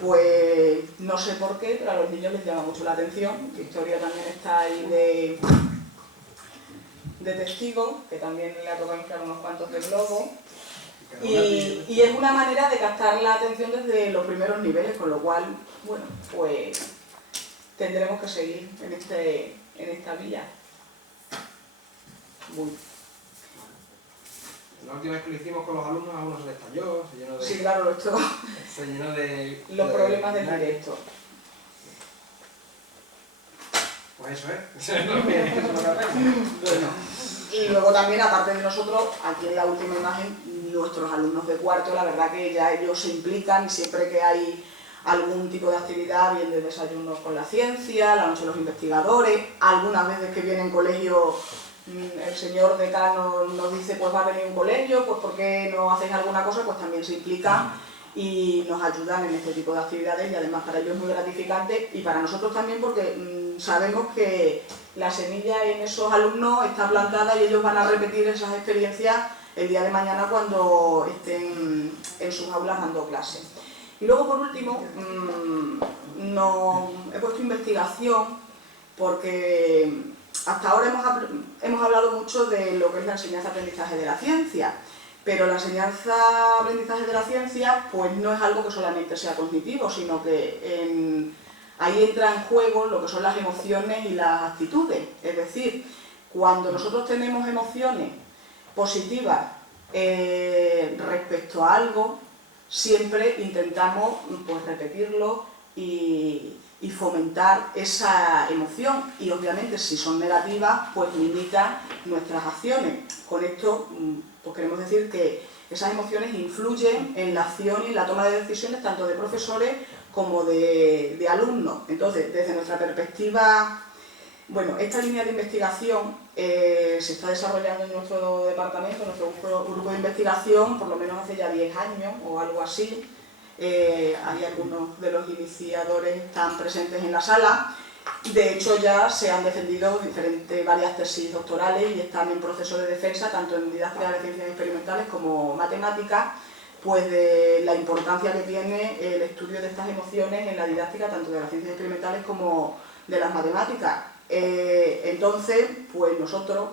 pues no sé por qué, pero a los niños les llama mucho la atención. Victoria también está ahí de testigo, que también le ha tocado inflar unos cuantos de globo. Y es una manera de captar la atención desde los primeros niveles, con lo cual, bueno, pues tendremos que seguir en esta vía. La última vez que lo hicimos con los alumnos, a uno se le estalló, se llenó de... Sí, claro, esto... se llenó de... los problemas del directo. Pues eso es lo que Bueno, y luego también, aparte de nosotros, aquí en la última imagen, nuestros alumnos de cuarto, la verdad que ya ellos se implican y siempre que hay algún tipo de actividad, bien de desayunos con la ciencia, la noche de los investigadores, algunas veces que vienen colegios el señor decano nos dice pues va a venir un colegio, pues ¿por qué no hacéis alguna cosa? Pues también se implican y nos ayudan en este tipo de actividades y además para ellos es muy gratificante y para nosotros también porque sabemos que la semilla en esos alumnos está plantada y ellos van a repetir esas experiencias el día de mañana cuando estén en sus aulas dando clase. Y luego por último, he puesto investigación porque hasta ahora hemos hablado mucho de lo que es la enseñanza-aprendizaje de la ciencia, pero la enseñanza-aprendizaje de la ciencia pues no es algo que solamente sea cognitivo, sino que ahí entra en juego lo que son las emociones y las actitudes. Es decir, cuando nosotros tenemos emociones positivas respecto a algo, siempre intentamos pues, repetirlo y fomentar esa emoción y obviamente si son negativas pues limitan nuestras acciones. Con esto pues queremos decir que esas emociones influyen en la acción y en la toma de decisiones tanto de profesores como de alumnos. Entonces, desde nuestra perspectiva, bueno, esta línea de investigación se está desarrollando en nuestro departamento, en nuestro grupo de investigación, por lo menos hace ya 10 años o algo así. Hay algunos de los iniciadores que están presentes en la sala. De hecho, ya se han defendido varias tesis doctorales y están en proceso de defensa, tanto en didáctica de ciencias experimentales como matemáticas, pues de la importancia que tiene el estudio de estas emociones en la didáctica, tanto de las ciencias experimentales como de las matemáticas. Entonces, pues nosotros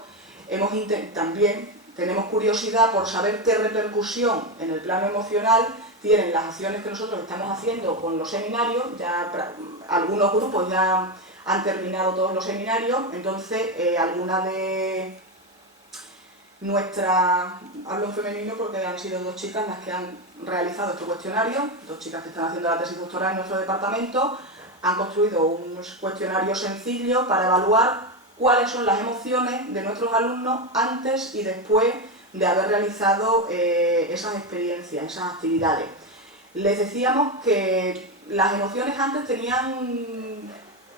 también tenemos curiosidad por saber qué repercusión en el plano emocional tienen las acciones que nosotros estamos haciendo con los seminarios. Ya algunos grupos ya han terminado todos los seminarios, entonces algunas de nuestras, hablo en femenino porque han sido 2 chicas las que han realizado este cuestionario, 2 chicas que están haciendo la tesis doctoral en nuestro departamento, han construido un cuestionario sencillo para evaluar cuáles son las emociones de nuestros alumnos antes y después de haber realizado esas experiencias, esas actividades. Les decíamos que las emociones antes tenían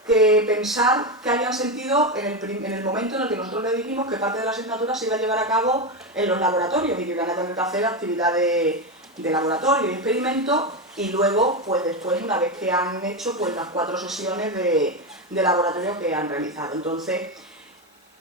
que pensar qué habían sentido en el momento en el que nosotros les dijimos que parte de la asignatura se iba a llevar a cabo en los laboratorios y que iban a tener que hacer actividades de laboratorio y experimentos y luego, pues después, una vez que han hecho pues, las 4 sesiones de laboratorio que han realizado. Entonces,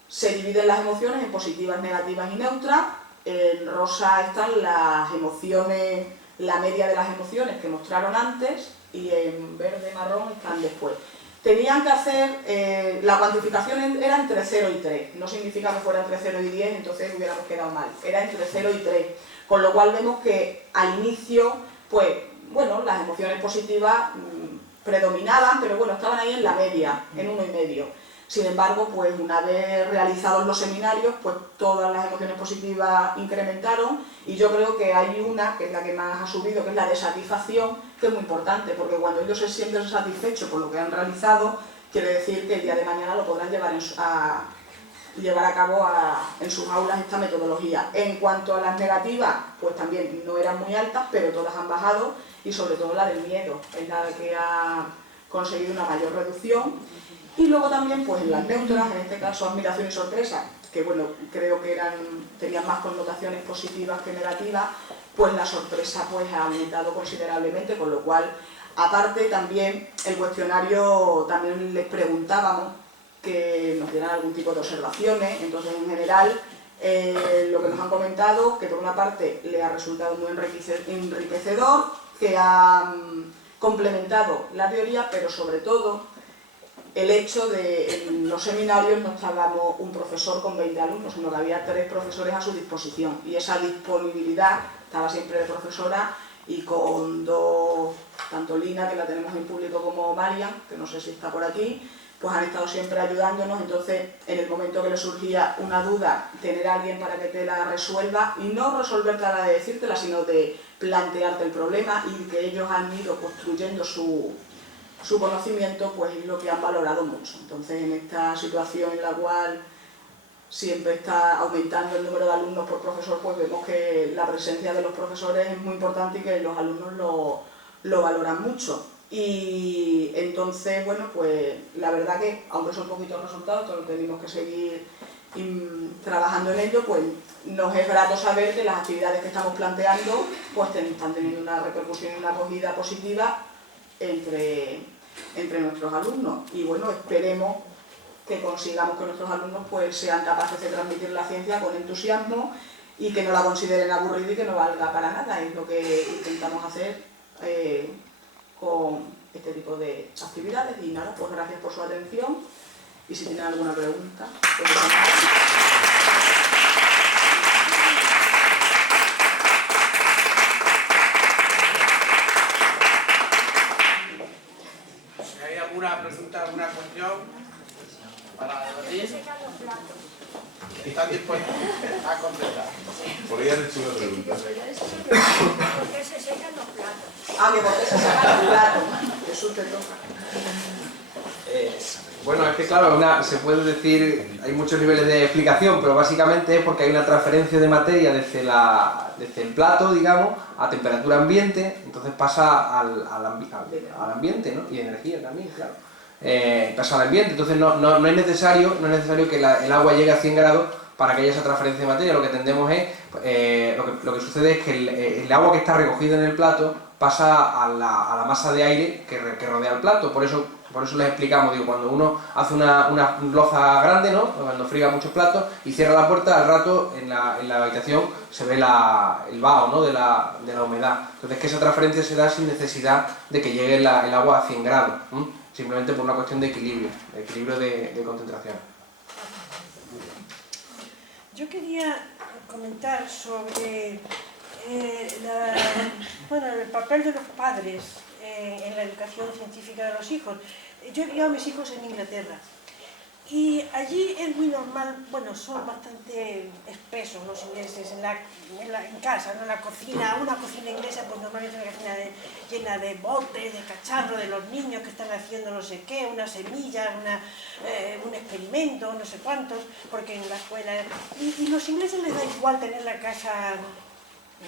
se dividen las emociones en positivas, negativas y neutras. En rosa están las emociones, la media de las emociones que mostraron antes y en verde y marrón están después. Tenían que hacer, la cuantificación era entre 0 y 3, no significa que fuera entre 0 y 10, entonces hubiéramos quedado mal, era entre 0 y 3, con lo cual vemos que al inicio, pues, bueno, las emociones positivas predominaban, pero bueno, estaban ahí en la media, en 1,5. Sin embargo, pues una vez realizados los seminarios, pues todas las emociones positivas incrementaron y yo creo que hay una, que es la que más ha subido, que es la de satisfacción, que es muy importante, porque cuando ellos se sienten satisfechos por lo que han realizado, quiere decir que el día de mañana lo podrán llevar a cabo en sus aulas esta metodología. En cuanto a las negativas, pues también no eran muy altas, pero todas han bajado y sobre todo la del miedo, es la que ha conseguido una mayor reducción. Y luego también pues las neutras, en este caso admiración y sorpresa, que bueno, creo que tenían más connotaciones positivas que negativas, pues la sorpresa pues ha aumentado considerablemente, con lo cual, aparte también el cuestionario también les preguntábamos que nos dieran algún tipo de observaciones, entonces en general lo que nos han comentado, que por una parte le ha resultado muy enriquecedor, que ha complementado la teoría, pero sobre todo el hecho de en los seminarios no estábamos un profesor con 20 alumnos, sino que había 3 profesores a su disposición y esa disponibilidad estaba siempre de profesora y con 2, tanto Lina, que la tenemos en público, como Marian, que no sé si está por aquí, pues han estado siempre ayudándonos. Entonces en el momento que le surgía una duda, tener a alguien para que te la resuelva y no resolvértela de decírtela, sino de plantearte el problema y que ellos han ido construyendo su conocimiento, pues es lo que han valorado mucho. Entonces, en esta situación en la cual siempre está aumentando el número de alumnos por profesor, pues vemos que la presencia de los profesores es muy importante y que los alumnos lo valoran mucho. Y entonces, bueno, pues la verdad que, aunque son poquitos resultados, todos tenemos que seguir trabajando en ello, pues nos es grato saber que las actividades que estamos planteando pues están teniendo una repercusión y una acogida positiva entre nuestros alumnos. Y bueno, esperemos que consigamos que nuestros alumnos pues sean capaces de transmitir la ciencia con entusiasmo y que no la consideren aburrida y que no valga para nada. Es lo que intentamos hacer con este tipo de actividades. Y nada, pues gracias por su atención y si tienen alguna pregunta, pues si hay alguna pregunta, alguna cuestión para debatir, están dispuestos a contestar. Podría haber hecho una pregunta. ¿Por qué se secan los platos? que por qué se saca el plato. Eso te toca. Bueno, es que claro, se puede decir, hay muchos niveles de explicación, pero básicamente es porque hay una transferencia de materia desde el plato, digamos, a temperatura ambiente, entonces pasa al ambiente, ¿no? Y energía también, claro. Pasa al ambiente, entonces no es necesario que el agua llegue a 100 grados para que haya esa transferencia de materia. Lo que tendemos es, lo que sucede es que el agua que está recogida en el plato pasa a la masa de aire que rodea el plato. Por eso les explicamos, digo, cuando uno hace una loza grande, ¿no? Cuando friega muchos platos y cierra la puerta, al rato en la habitación se ve el vaho, ¿no? de la humedad. Entonces que esa transferencia se da sin necesidad de que llegue el agua a 100 grados, simplemente por una cuestión de equilibrio de concentración. Yo quería comentar sobre el papel de los padres en la educación científica de los hijos. Yo he criado a mis hijos en Inglaterra y allí es muy normal, son bastante espesos los ingleses en casa, ¿no? En la cocina, una cocina inglesa, pues normalmente es una cocina llena de botes, de cacharros, de los niños que están haciendo no sé qué, unas semillas, un experimento, no sé cuántos, porque en la escuela... Y los ingleses les da igual tener la casa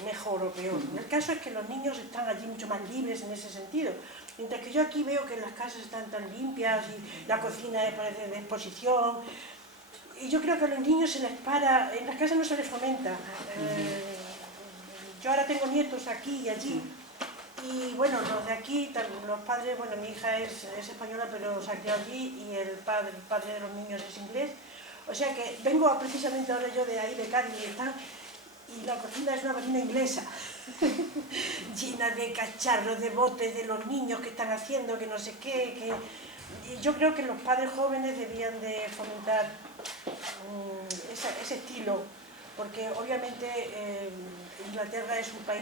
mejor o peor. El caso es que los niños están allí mucho más libres en ese sentido. Mientras que yo aquí veo que las casas están tan limpias y la cocina parece de exposición. Y yo creo que a los niños se les en las casas no se les fomenta. Yo ahora tengo nietos aquí y allí. Y bueno, los de aquí, los padres, mi hija es española pero se ha criado allí y el padre de los niños es inglés. O sea que vengo precisamente ahora yo de ahí, de Cádiz, y la cocina es una cocina inglesa, llena de cacharros, de botes, de los niños que están haciendo, que no sé qué. Y yo creo que los padres jóvenes debían de fomentar ese estilo, porque obviamente Inglaterra es un país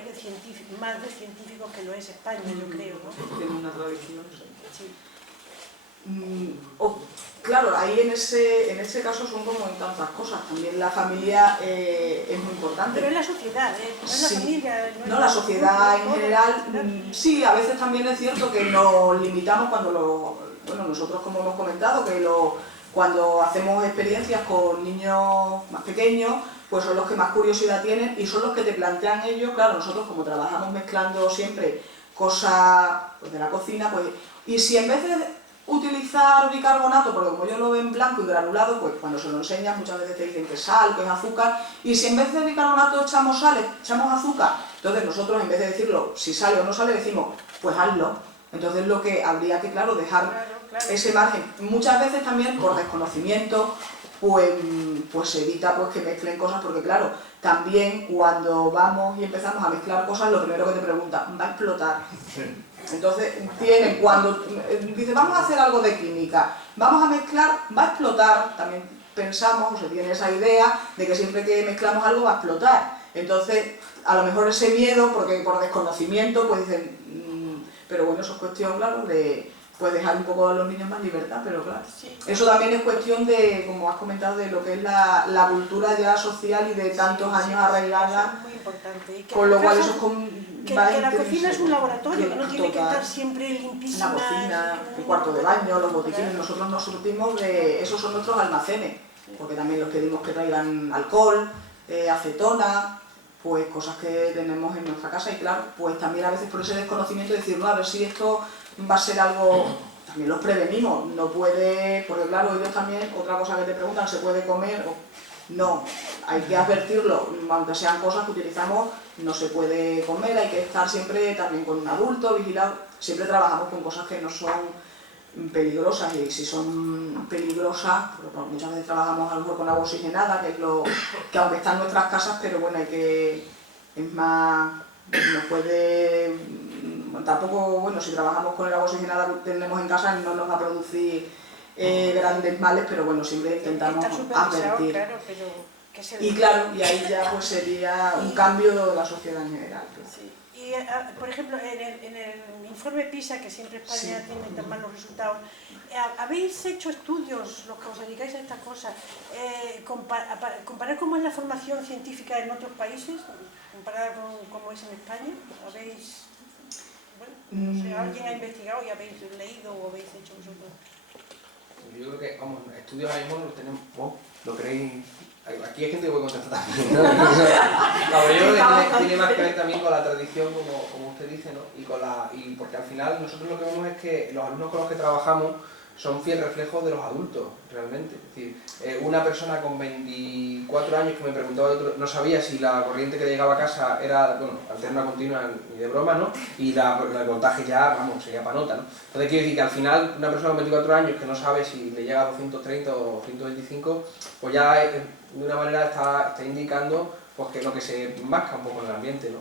más de científicos que lo es España, yo creo, ¿no? Tiene una tradición. Sí. Claro, ahí en ese caso son como en tantas cosas. También la familia es muy importante. Pero es la sociedad, no es la familia. No, la sociedad en general, sí, a veces también es cierto que nos limitamos cuando nosotros como hemos comentado, que cuando hacemos experiencias con niños más pequeños, pues son los que más curiosidad tienen y son los que te plantean ellos. Claro, nosotros como trabajamos mezclando siempre cosas de la cocina, pues, y si en vez de utilizar bicarbonato, porque como yo lo veo en blanco y granulado, pues cuando se lo enseñas muchas veces te dicen que es sal, que es azúcar, y si en vez de bicarbonato echamos sal, echamos azúcar, entonces nosotros en vez de decirlo si sale o no sale, decimos, pues hazlo. Entonces lo que habría que, claro, dejar ese margen. Muchas veces también por desconocimiento, pues se evita que mezclen cosas, porque claro, también cuando vamos y empezamos a mezclar cosas, lo primero que te preguntan, ¿va a explotar? Entonces, cuando dice, vamos a hacer algo de química, vamos a mezclar, va a explotar, también pensamos, o se tiene esa idea de que siempre que mezclamos algo va a explotar. Entonces, a lo mejor ese miedo, porque por desconocimiento, pues dicen, pero bueno, eso es cuestión, claro, de dejar un poco a los niños más libertad, pero claro. Sí. Eso también es cuestión de, como has comentado, de lo que es la cultura ya social y de tantos años arraigada. Es muy importante. Con lo cual eso es que la cocina es un laboratorio, que no tiene que estar siempre limpísima. La cocina, el cuarto de baño, los botiquines, nosotros nos surtimos de... Esos son nuestros almacenes, porque también los pedimos que traigan alcohol, acetona, pues cosas que tenemos en nuestra casa y claro, pues también a veces por ese desconocimiento decir, no, a ver si esto va a ser algo también los prevenimos, no puede, porque claro, ellos también, otra cosa que te preguntan, ¿se puede comer? No, hay que advertirlo, aunque sean cosas que utilizamos, no se puede comer, hay que estar siempre también con un adulto, vigilado, siempre trabajamos con cosas que no son peligrosas, y si son peligrosas, pues muchas veces trabajamos a lo mejor con agua oxigenada, que es lo que aunque está en nuestras casas, pero bueno, hay que, es más, nos puede, tampoco, bueno, si trabajamos con el agua oxigenada que tenemos en casa no nos va a producir grandes males, pero bueno, siempre intentamos advertir. Claro, pero que se y claro, y ahí ya pues sería un cambio de la sociedad en general. Claro. Sí. Y, por ejemplo, en el informe PISA, que siempre España Sí. tiene tan malos resultados, ¿habéis hecho estudios, los que os dedicáis a estas cosas, comparar cómo es la formación científica en otros países, comparada con cómo es en España? ¿Habéis, bueno, no sé, alguien ha investigado y habéis leído o habéis hecho vosotros? Yo creo que, vamos, estudios ahora mismo los tenemos, ¿lo creéis? Aquí hay gente que puede contestar también, ¿no? No, yo creo que tiene más que ver también con la tradición, como usted dice, ¿no? Y porque al final nosotros lo que vemos es que los alumnos con los que trabajamos son fiel reflejo de los adultos, realmente. Es decir, una persona con 24 años que me preguntaba, no sabía si la corriente que le llegaba a casa era, bueno, alterna continua ni de broma, ¿no? Y el voltaje ya, vamos, sería para nota, ¿no? Entonces quiero decir que al final una persona con 24 años que no sabe si le llega a 230 o 125, pues ya de una manera está indicando pues que lo que se masca un poco en el ambiente, ¿no?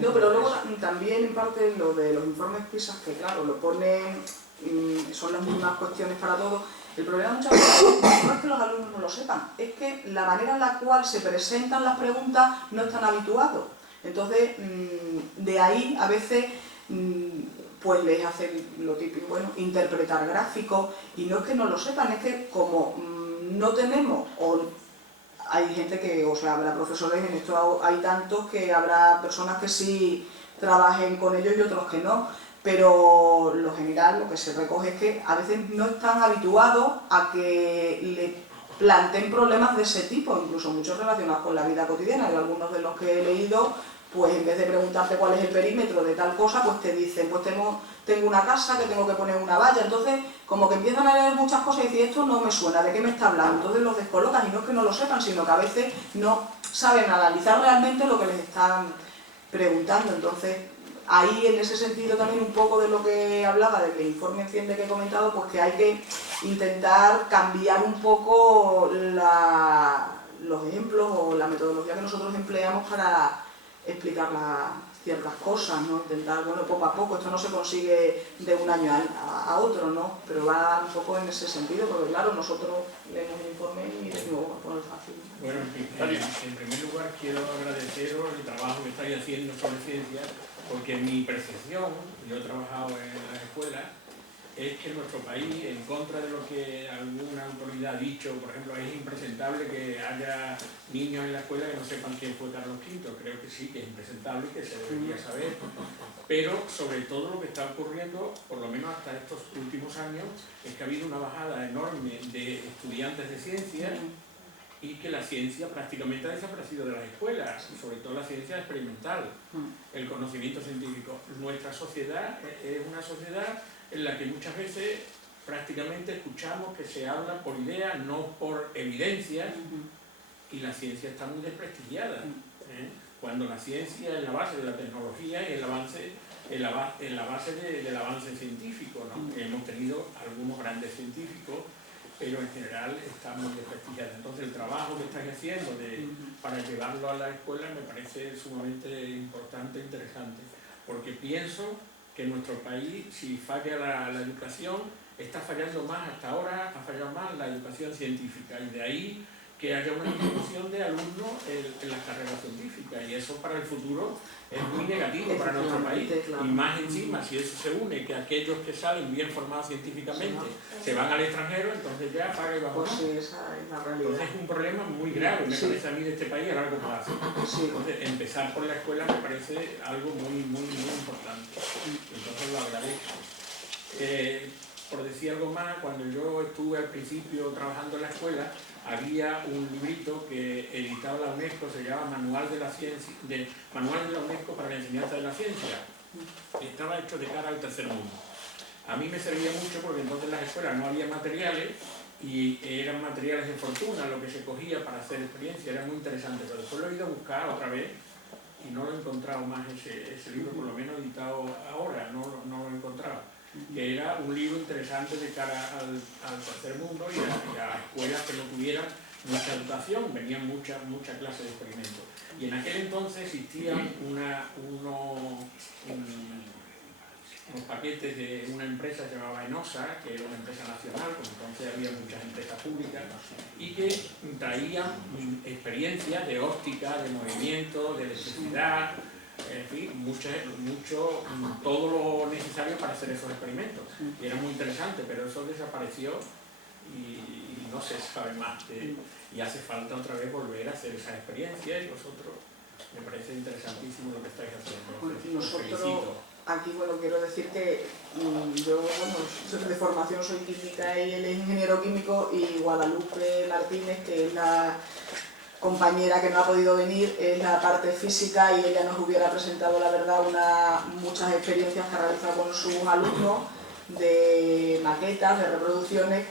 No, pero luego también en parte lo de los informes PISA, que claro, lo ponen, son las mismas cuestiones para todos. El problema muchas veces no es que los alumnos no lo sepan, es que la manera en la cual se presentan las preguntas no están habituados. Entonces, de ahí a veces pues les hacen lo típico, bueno, interpretar gráficos, y no es que no lo sepan, es que como no tenemos, o hay gente que, o sea, habrá profesores, en esto hay tantos que habrá personas que sí trabajen con ellos y otros que no, pero lo general, lo que se recoge es que a veces no están habituados a que le planteen problemas de ese tipo, incluso muchos relacionados con la vida cotidiana, y algunos de los que he leído, pues en vez de preguntarte cuál es el perímetro de tal cosa, pues te dicen, pues tengo una casa que tengo que poner una valla, entonces como que empiezan a leer muchas cosas y dicen, esto no me suena, ¿de qué me está hablando? Entonces los descolocas, y no es que no lo sepan, sino que a veces no saben analizar realmente lo que les están preguntando. Entonces ahí en ese sentido también un poco de lo que hablaba, del informe en Ciende que he comentado, pues que hay que intentar cambiar un poco los ejemplos o la metodología que nosotros empleamos para explicar ciertas cosas, ¿no? Intentar, bueno, poco a poco, esto no se consigue de un año a otro, ¿no? Pero va un poco en ese sentido, porque claro, nosotros leemos el informe y decimos, bueno, es fácil. Bueno, en primer lugar quiero agradeceros el trabajo que estáis haciendo sobre ciencia, porque mi percepción, yo he trabajado en las escuelas, es que en nuestro país, en contra de lo que alguna autoridad ha dicho, por ejemplo, es impresentable que haya niños en la escuela que no sepan quién fue Carlos V. Creo que sí, que es impresentable y que se debería saber. Pero sobre todo lo que está ocurriendo, por lo menos hasta estos últimos años, es que ha habido una bajada enorme de estudiantes de ciencia y que la ciencia prácticamente ha desaparecido de las escuelas, y sobre todo la ciencia experimental, el conocimiento científico. Nuestra sociedad es una sociedad en la que muchas veces prácticamente escuchamos que se habla por ideas, no por evidencias, y la ciencia está muy desprestigiada. Cuando la ciencia es la base de la tecnología y el avance, la base del avance científico, ¿no? Hemos tenido algunos grandes científicos, pero en general está muy desprestigiada. Entonces el trabajo que estáis haciendo para llevarlo a la escuela me parece sumamente importante e interesante, porque pienso que en nuestro país, si falla la educación, está fallando más, hasta ahora ha fallado más la educación científica, y de ahí que haya una disminución de alumnos en las carreras científicas, y eso para el futuro es muy negativo para nuestro país. Claro. Y más encima, si eso se une, que aquellos que salen bien formados científicamente se van al extranjero, entonces ya paga y bajo. Pues sí, esa es la realidad. Entonces es un problema muy grave, me parece a mí, de este país a largo plazo. Entonces empezar por la escuela me parece algo muy, muy, muy importante. Entonces lo agradezco. Por decir algo más, cuando yo estuve al principio trabajando en la escuela, había un librito que editaba la UNESCO, se llama Manual de la UNESCO para la enseñanza de la ciencia. Estaba hecho de cara al tercer mundo. A mí me servía mucho porque entonces en las escuelas no había materiales y eran materiales de fortuna lo que se cogía para hacer experiencia, era muy interesante, pero después lo he ido a buscar otra vez y no lo he encontrado más ese libro, por lo menos editado ahora, no lo he encontrado. Que era un libro interesante de cara al tercer mundo y a escuelas que no tuvieran mucha educación, venían muchas clases de experimentos. Y en aquel entonces existían unos paquetes de una empresa que se llamaba Enosa, que era una empresa nacional, porque entonces había muchas empresas públicas, y que traían experiencias de óptica, de movimiento, de electricidad, en fin, todo lo necesario para hacer esos experimentos. Y era muy interesante, pero eso desapareció y no se sabe más. Y hace falta otra vez volver a hacer esa experiencia y vosotros, me parece interesantísimo lo que estáis haciendo. Os felicito. Aquí, bueno, quiero decir que yo, bueno, de formación soy química y él es ingeniero químico, y Guadalupe Martínez, que es la compañera que no ha podido venir, es la parte física, y ella nos hubiera presentado, la verdad, muchas experiencias que ha realizado con sus alumnos de maquetas, de reproducciones,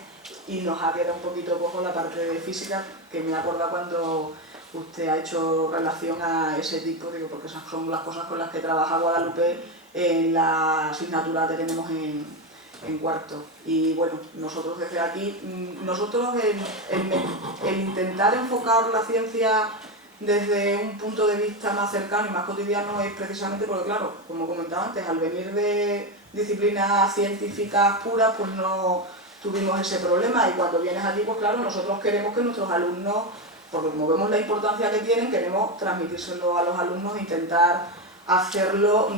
y nos ha quedado un poquito cojo la parte de física, que me acuerdo cuando usted ha hecho relación a ese tipo, digo, porque esas son las cosas con las que trabaja Guadalupe en la asignatura que tenemos en cuarto. Y bueno, nosotros desde aquí, el intentar enfocar la ciencia desde un punto de vista más cercano y más cotidiano es precisamente porque, claro, como comentaba antes, al venir de disciplinas científicas puras, pues no tuvimos ese problema, y cuando vienes aquí, pues claro, nosotros queremos que nuestros alumnos, porque como vemos la importancia que tienen, queremos transmitírselo a los alumnos e intentar hacerlo,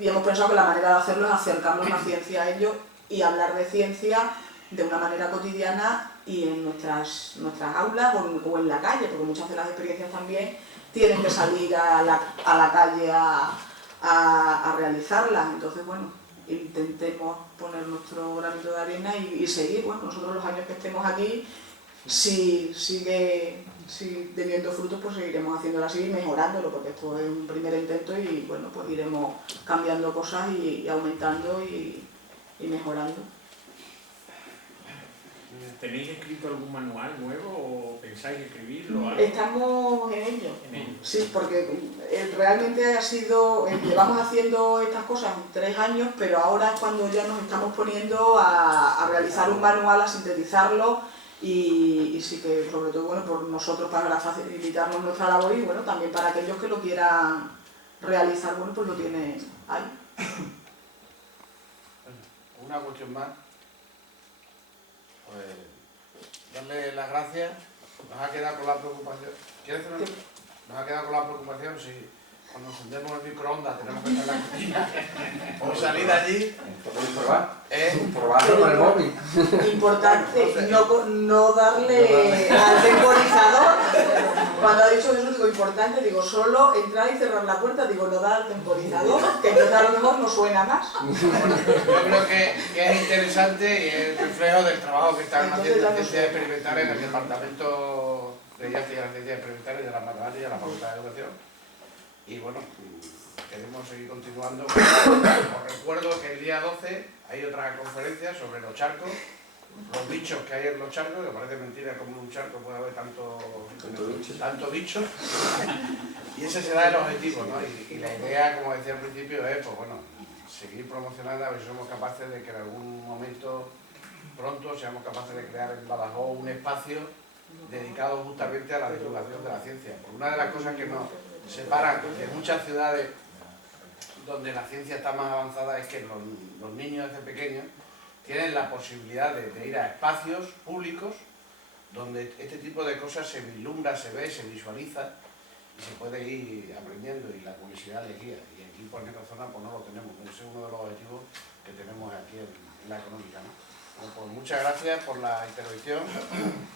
y hemos pensado que la manera de hacerlo es acercarnos la ciencia a ellos y hablar de ciencia de una manera cotidiana y en nuestras aulas o en la calle, porque muchas de las experiencias también tienen que salir a la calle a realizarlas. Entonces, bueno, intentemos poner nuestro granito de arena y seguir. Bueno, nosotros los años que estemos aquí, si sigue teniendo frutos, pues seguiremos haciéndolo así y mejorándolo, porque esto es un primer intento y bueno, pues iremos cambiando cosas y aumentando y mejorando. ¿Tenéis escrito algún manual nuevo o pensáis escribirlo? Estamos en ello. Sí, porque realmente ha sido, llevamos haciendo estas cosas 3 años, pero ahora es cuando ya nos estamos poniendo a realizar un manual, a sintetizarlo, y sí que, sobre todo, bueno, por nosotros, para facilitarnos nuestra labor, y bueno, también para aquellos que lo quieran realizar, bueno, pues lo tienen ahí. Una cuestión más. Pues darle las gracias. Nos ha quedado con la preocupación. ¿Quieres hacer una? Nos ha quedado con la preocupación si cuando encendemos el microondas tenemos que estar en la cocina o salir de allí. ¿Podéis probar? Probarlo con el móvil. Importante, no darle al temporizador. Cuando ha dicho eso, digo, importante, digo, solo entrar y cerrar la puerta, digo, no dar al temporizador, que entonces a lo mejor no suena más. Bueno, yo creo que es interesante y es reflejo del trabajo que están haciendo en ciencias experimentales en el Departamento de Ciencias y las Ciencias Experimentales de las Matemáticas de la Facultad de Educación. Y bueno, queremos seguir continuando. Os recuerdo que el día 12 hay otra conferencia sobre los charcos, los bichos que hay en los charcos, que parece mentira como en un charco puede haber tanto bicho. Y ese será el objetivo, ¿no? Y la idea, como decía al principio, es pues bueno, seguir promocionando, a ver si somos capaces de que en algún momento pronto seamos capaces de crear en Badajoz un espacio dedicado justamente a la divulgación de la ciencia. Porque una de las cosas que nos separan de muchas ciudades donde la ciencia está más avanzada es que los niños desde pequeños tienen la posibilidad de ir a espacios públicos donde este tipo de cosas se vislumbra, se ve, se visualiza y se puede ir aprendiendo, y la curiosidad le guía. Y aquí por esta zona pues no lo tenemos. Ese es uno de los objetivos que tenemos aquí en la económica, ¿no? Bueno, pues muchas gracias por la intervención,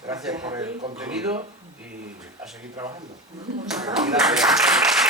gracias por el contenido y a seguir trabajando. Muchas gracias. Gracias.